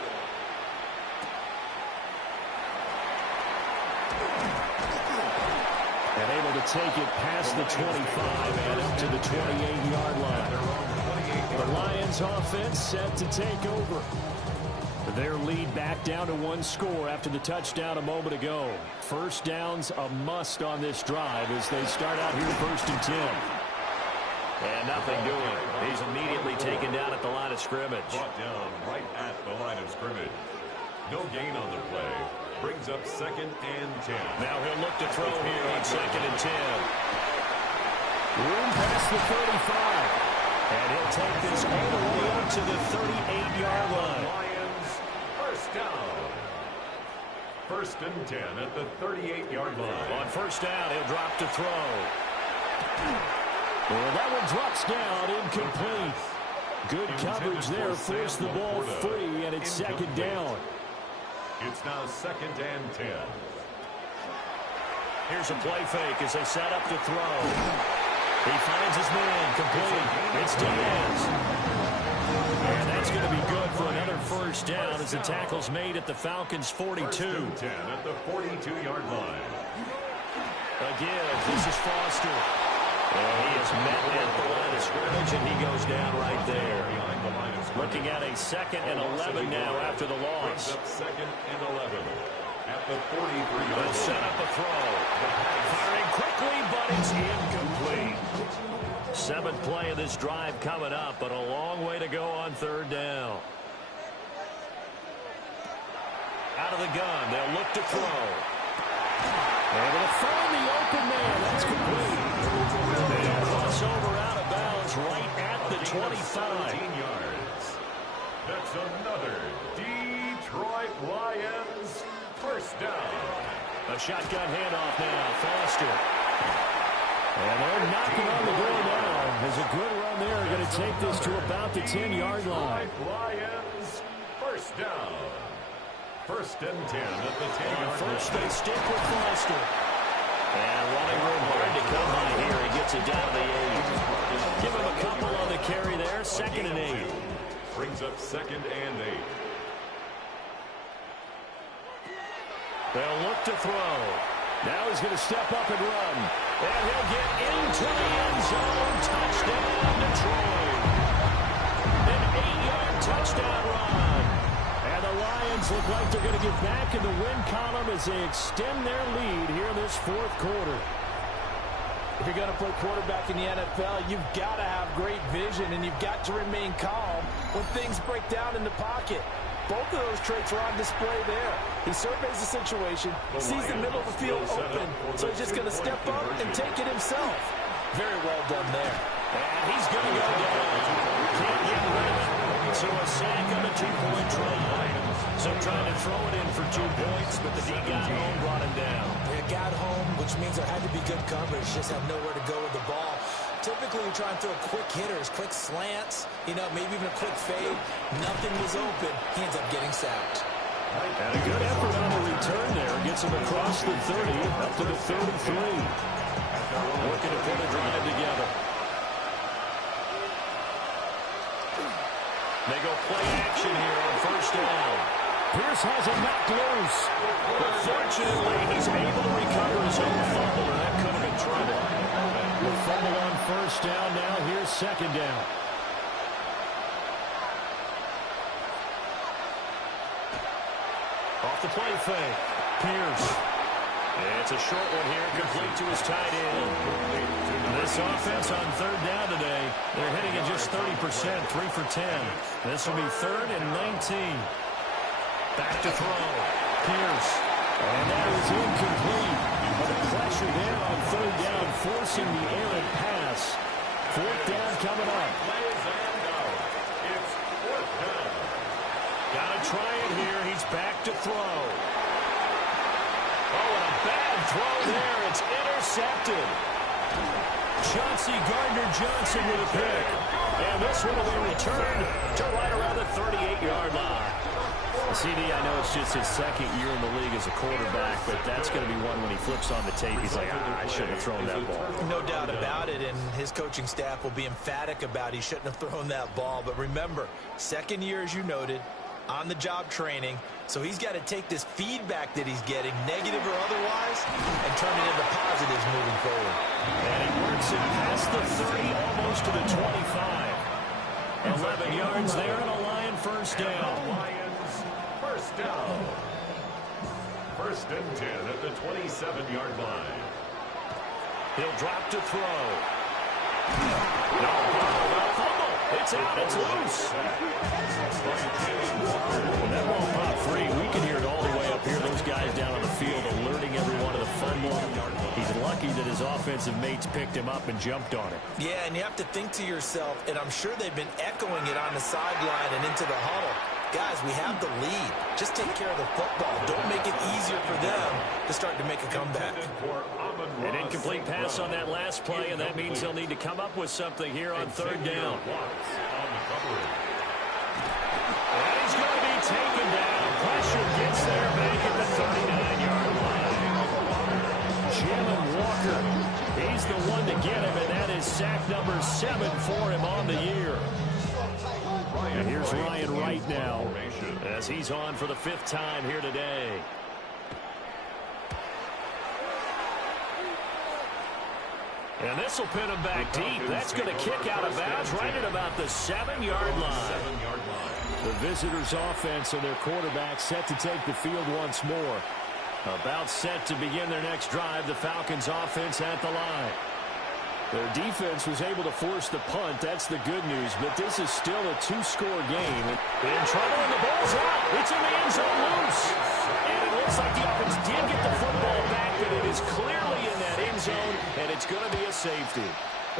And able to take it past the 25 and up to the 28-yard line. The Lions offense set to take over. Their lead back down to 1 score after the touchdown a moment ago. 1st downs a must on this drive as they start out here 1st and 10. And nothing doing. He's immediately taken down at the line of scrimmage. Brought down right at the line of scrimmage. No gain on the play. Brings up 2nd and 10. Now he'll look to throw here on 2nd and 10. Room past the 35. And he'll take this all the way up to the 38-yard line. Lions, first down. 1st and 10 at the 38-yard line. On 1st down, he'll drop to throw. Well, that one drops down, incomplete. Good coverage there, forced the ball free, and it's 2nd down. It's now 2nd and 10. Here's a play fake as they set up to throw. He finds his man, complete. It's Diaz. And that's going to be good for another 1st down as the tackle's made at the Falcons' 42. 1st and 10 at the 42-yard line. Again, this is Foster. And he is met at the line of scrimmage, and he goes down right there. Behind the line of scrimmage. Looking at a 2nd and 11 now after the loss. Brings up 2nd and 11 at the 43-yard They'll line. set up a throw. Firing quickly, but it's incomplete. 7th play of this drive coming up, but a long way to go on 3rd down. Out of the gun, they'll look to throw. Able to find the open man. That's complete. They'll cross over out of bounds right at the 25. 17 yards. That's another Detroit Lions first down. A shotgun handoff now. Foster. And they're knocking on the door now. There's a good run there. Going to take this to about the 10-yard line. Lions first first down. First and 10 at the 10-yard line. First they stick with Foster. And running room hard to come by here. He gets it down to the 8. Give him a couple on the carry there. 2nd and 8. Brings up 2nd and 8. They'll look to throw. Now he's going to step up and run. And he'll get into the end zone. Touchdown, Detroit. An 8-yard touchdown run. And the Lions look like they're going to get back in the win column as they extend their lead here in this 4th quarter. If you're going to play quarterback in the NFL, you've got to have great vision, and you've got to remain calm when things break down in the pocket. Both of those traits are on display there. He surveys the situation, sees the middle of the field open, so he's just going to step up and take it himself. Very well done there. And he's going to go down. Can't get rid of it. So a sack on a 2-point try. So trying to throw it in for 2 points, but the D got home, brought him down. They got home, which means there had to be good coverage. Just had nowhere to go with the ball. Typically, we try and throw quick hitters, quick slants, maybe even a quick fade. Nothing was open. He ends up getting sacked. And a good effort on the return there. Gets him across the 30, up to the 33. Looking to put a drive together. They go play action here on first down. Pierce has him knocked loose. But fortunately, he's able to recover his own fumble, and that could have been trouble. The fumble on first down. Now here's 2nd down. Off the play fake. Pierce. It's a short one here, complete to his tight end. This offense on 3rd down today, they're hitting at just 30%, 3 for 10. This will be 3rd and 19. Back to throw. Pierce. And that is incomplete. But the pressure there on 3rd down, forcing the errant pass. 4th down coming up. It's 4th down. Got to try it here. He's back to throw. Oh, and a bad throw there. It's intercepted. Chauncey Gardner-Johnson with a pick. And this one will be returned to right around the 38-yard line. CD, I know it's just his 2nd year in the league as a quarterback, but that's going to be one when he flips on the tape. He's like, I shouldn't have thrown that ball. No doubt about it, and his coaching staff will be emphatic about he shouldn't have thrown that ball. But remember, 2nd year, as you noted, on-the-job training, so he's got to take this feedback that he's getting, negative or otherwise, and turn it into positives moving forward. And he works it past the 30, almost to the 25. 11 yards there, and a Lion first down. Lions first down. 1st and 10 at the 27-yard line. He'll drop to throw. No, fumble. It's out. It's loose. When that ball popped free, we can hear it all the way up here. Those guys down on the field alerting everyone of the fumble. He's lucky that his offensive mates picked him up and jumped on it. Yeah, and you have to think to yourself, and I'm sure they've been echoing it on the sideline and into the huddle. Guys, we have the lead. Just take care of the football. Don't make it easier for them to start to make a comeback. An incomplete pass on that last play, and that means they'll need to come up with something here on 3rd down. And he's going to be taken down. Pressure gets there back at the 39-yard line. Jalen Walker, he's the one to get him, and that is sack number 7 for him on the year. And here's Ryan Wright now as he's on for the 5th time here today. And this will pin him back deep. That's going to kick out of bounds right at about the 7-yard line. The visitors' offense and their quarterback set to take the field once more. About set to begin their next drive, the Falcons' offense at the line. Their defense was able to force the punt. That's the good news, but this is still a 2-score game. In trouble, and the ball's out. It's in the end zone loose. And it looks like the offense did get the football back, but it is clearly in that end zone, and it's going to be a safety.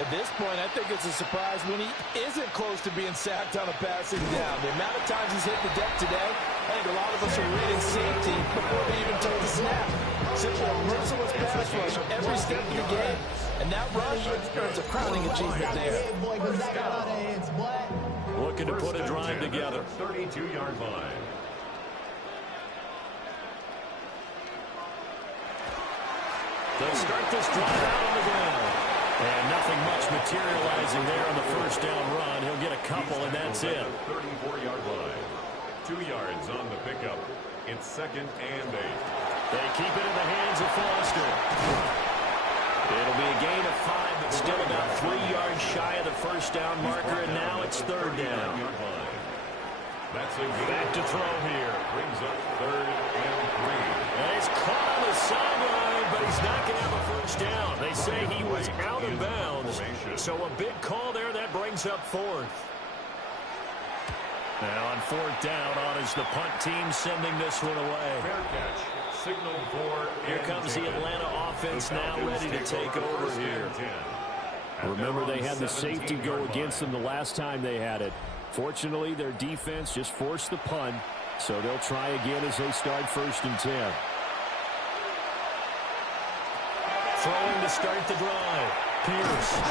At this point, I think it's a surprise when he isn't close to being sacked on a passing down. The amount of times he's hit the deck today, I think a lot of us are reading safety before they even took the snap. Simply a merciless pass rush every step of the game. And that rush earns a crowning achievement there. Looking to put a drive together. 32-yard line. They'll start this drive out on the ground. And nothing much materializing there on the first down run. He'll get a couple, and that's it. 34-yard line. 2 yards on the pickup. It's 2nd and 8. They keep it in the hands of Foster. It'll be a gain of 5, but still about 3 yards shy of the first down marker, and now it's 3rd down. That's a Back to throw here. Brings up 3rd and 3. And he's caught on the sideline, but he's not going to have a first down. They say he was out of bounds. So a big call there. That brings up 4th. Now on 4th down, on is the punt team sending this one away. Fair catch. Signal for. Here comes the Atlanta offense now ready to take over here. Remember, they had the safety go against them the last time they had it. Fortunately, their defense just forced the punt, so they'll try again as they start 1st and 10. Throwing to start the drive. Pierce.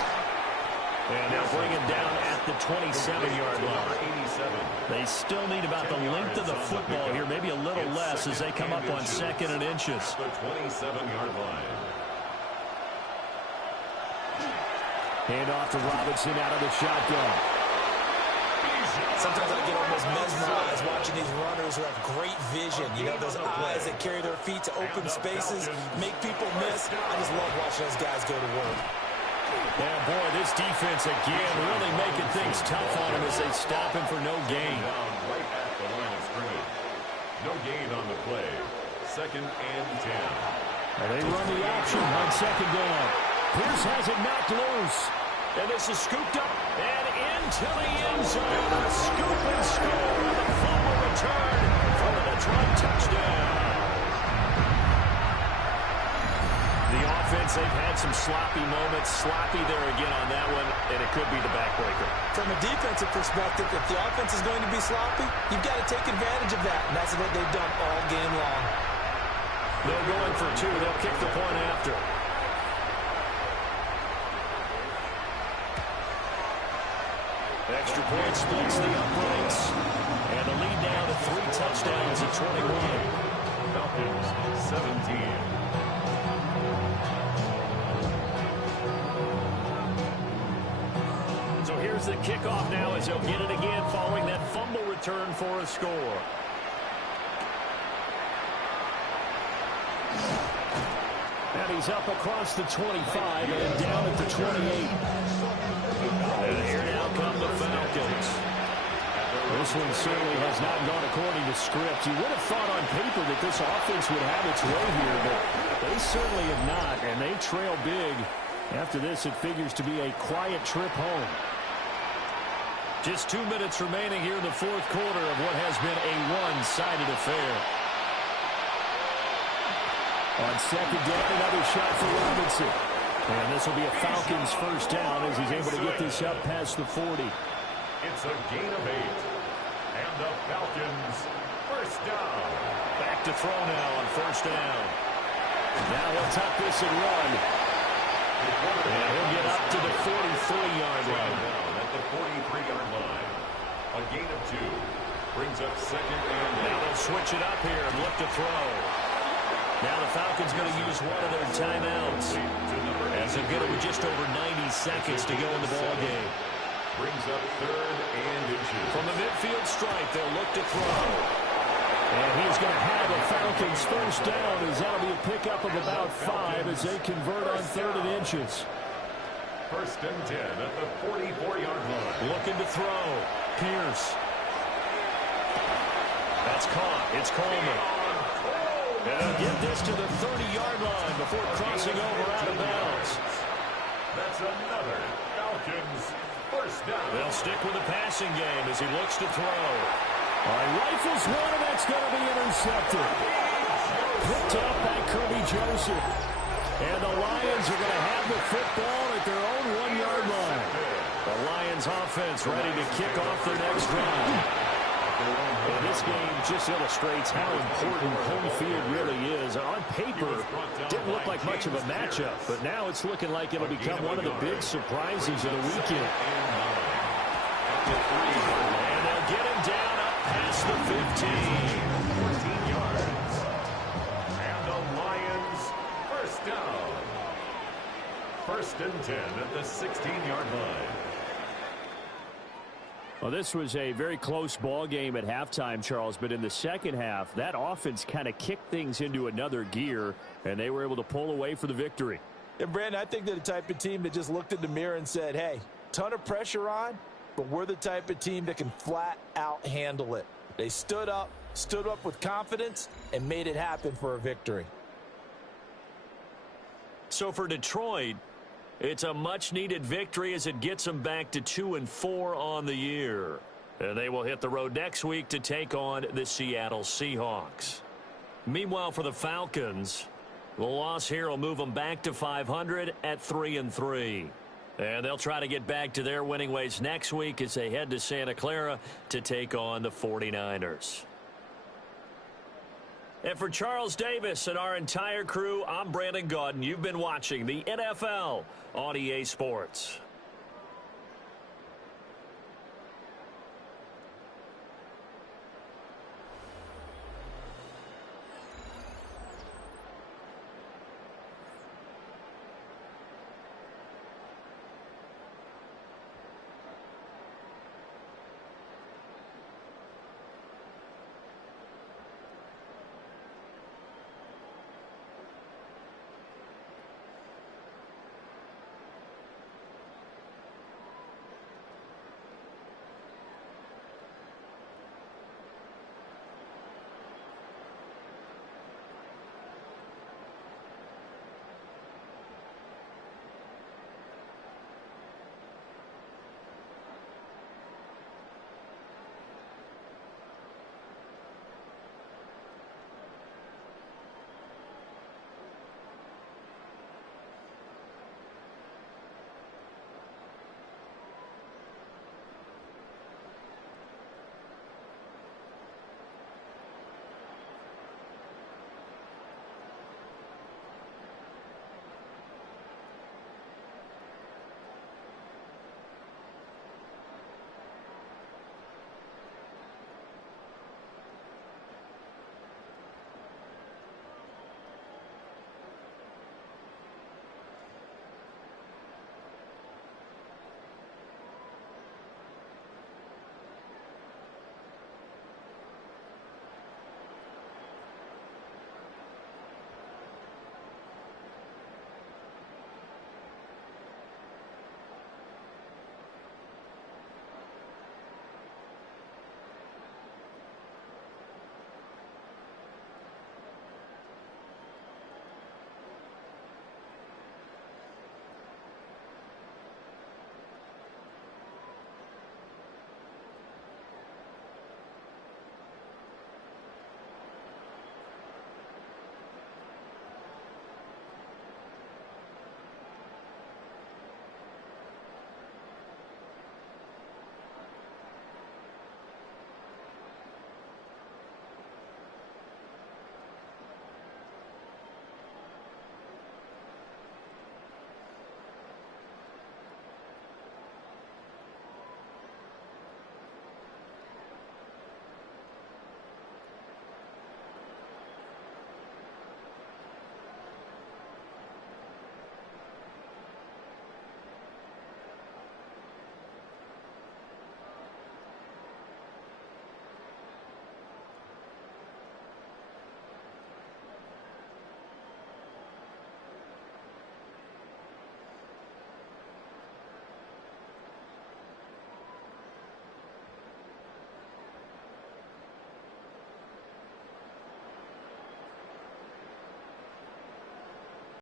And they'll bring him down at the 27-yard line. They still need about the length of the football here, maybe a little less as they come up on 2nd and inches. The 27-yard line. Hand off to Robinson out of the shotgun. Sometimes I get almost mesmerized watching these runners who have great vision. You know, those eyes that carry their feet to open spaces, make people miss. I just love watching those guys go to work. Yeah, boy, this defense again really making things tough on him as they stop him for no gain. Right at the line of scrimmage. No gain on the play. 2nd and 10. And they run the option on 2nd down. Pierce has it knocked loose. And this is scooped up and into the end zone. A scoop and score on the fumble return for the Detroit touchdown. The offense, they've had some sloppy moments. Sloppy there again on that one, and it could be the backbreaker. From a defensive perspective, if the offense is going to be sloppy, you've got to take advantage of that, and that's what they've done all game long. They'll go in for 2. They'll kick the point after. Extra point splits the uprights. And the lead now to 3 touchdowns at 21. Falcons 17. So here's the kickoff now as they'll get it again following that fumble return for a score. And he's up across the 25 and down at the 28. And here now come the Falcons. This one certainly has not gone according to script. You would have thought on paper that this offense would have its way here, but they certainly have not, and they trail big. After this, it figures to be a quiet trip home. Just 2 minutes remaining here in the 4th quarter of what has been a one-sided affair. On 2nd down, another shot for Robinson. And this will be a Falcons first down as he's able to get this up past the 40. It's a gain of 8. And the Falcons first down. Back to throw now on 1st down. Now he'll tuck this and run. And he'll get up to the 43-yard line. At the 43-yard line. A gain of 2. Brings up 2nd and 8. Now they'll switch it up here and look to throw. Now the Falcons going to use one of their timeouts as they get it with just over 90 seconds to go in the ball game. Brings up 3rd and inches. From the midfield stripe, they'll look to throw. And he's going to have a Falcons first down as that'll be a pickup of about 5 as they convert on 3rd and inches. 1st and 10 at the 44-yard line. Looking to throw. Pierce. That's caught. It's Coleman. And they'll get this to the 30-yard line before crossing over out of bounds. That's another Falcons first down. They'll stick with the passing game as he looks to throw. All right, rifles one, and that's going to be intercepted. Picked up by Kirby Joseph. And the Lions are going to have the football at their own 1-yard line. The Lions offense ready to kick off their next drive. And this game just illustrates how important home field really is. On paper, didn't look like much of a matchup, but now it's looking like it'll become one of the big surprises of the weekend. And they'll get him down up past the 15. 14 yards. And the Lions first down. First and 10 at the 16-yard line. Well, this was a very close ball game at halftime, Charles, but in the second half, that offense kind of kicked things into another gear, and they were able to pull away for the victory. And, Brandon, I think they're the type of team that just looked in the mirror and said, hey, ton of pressure on, but we're the type of team that can flat out handle it. They stood up with confidence, and made it happen for a victory. So for Detroit, it's a much-needed victory as it gets them back to 2-4 on the year. And they will hit the road next week to take on the Seattle Seahawks. Meanwhile, for the Falcons, the loss here will move them back to 500 at 3-3. And they'll try to get back to their winning ways next week as they head to Santa Clara to take on the 49ers. And for Charles Davis and our entire crew, I'm Brandon Gaudin. You've been watching the NFL on EA Sports.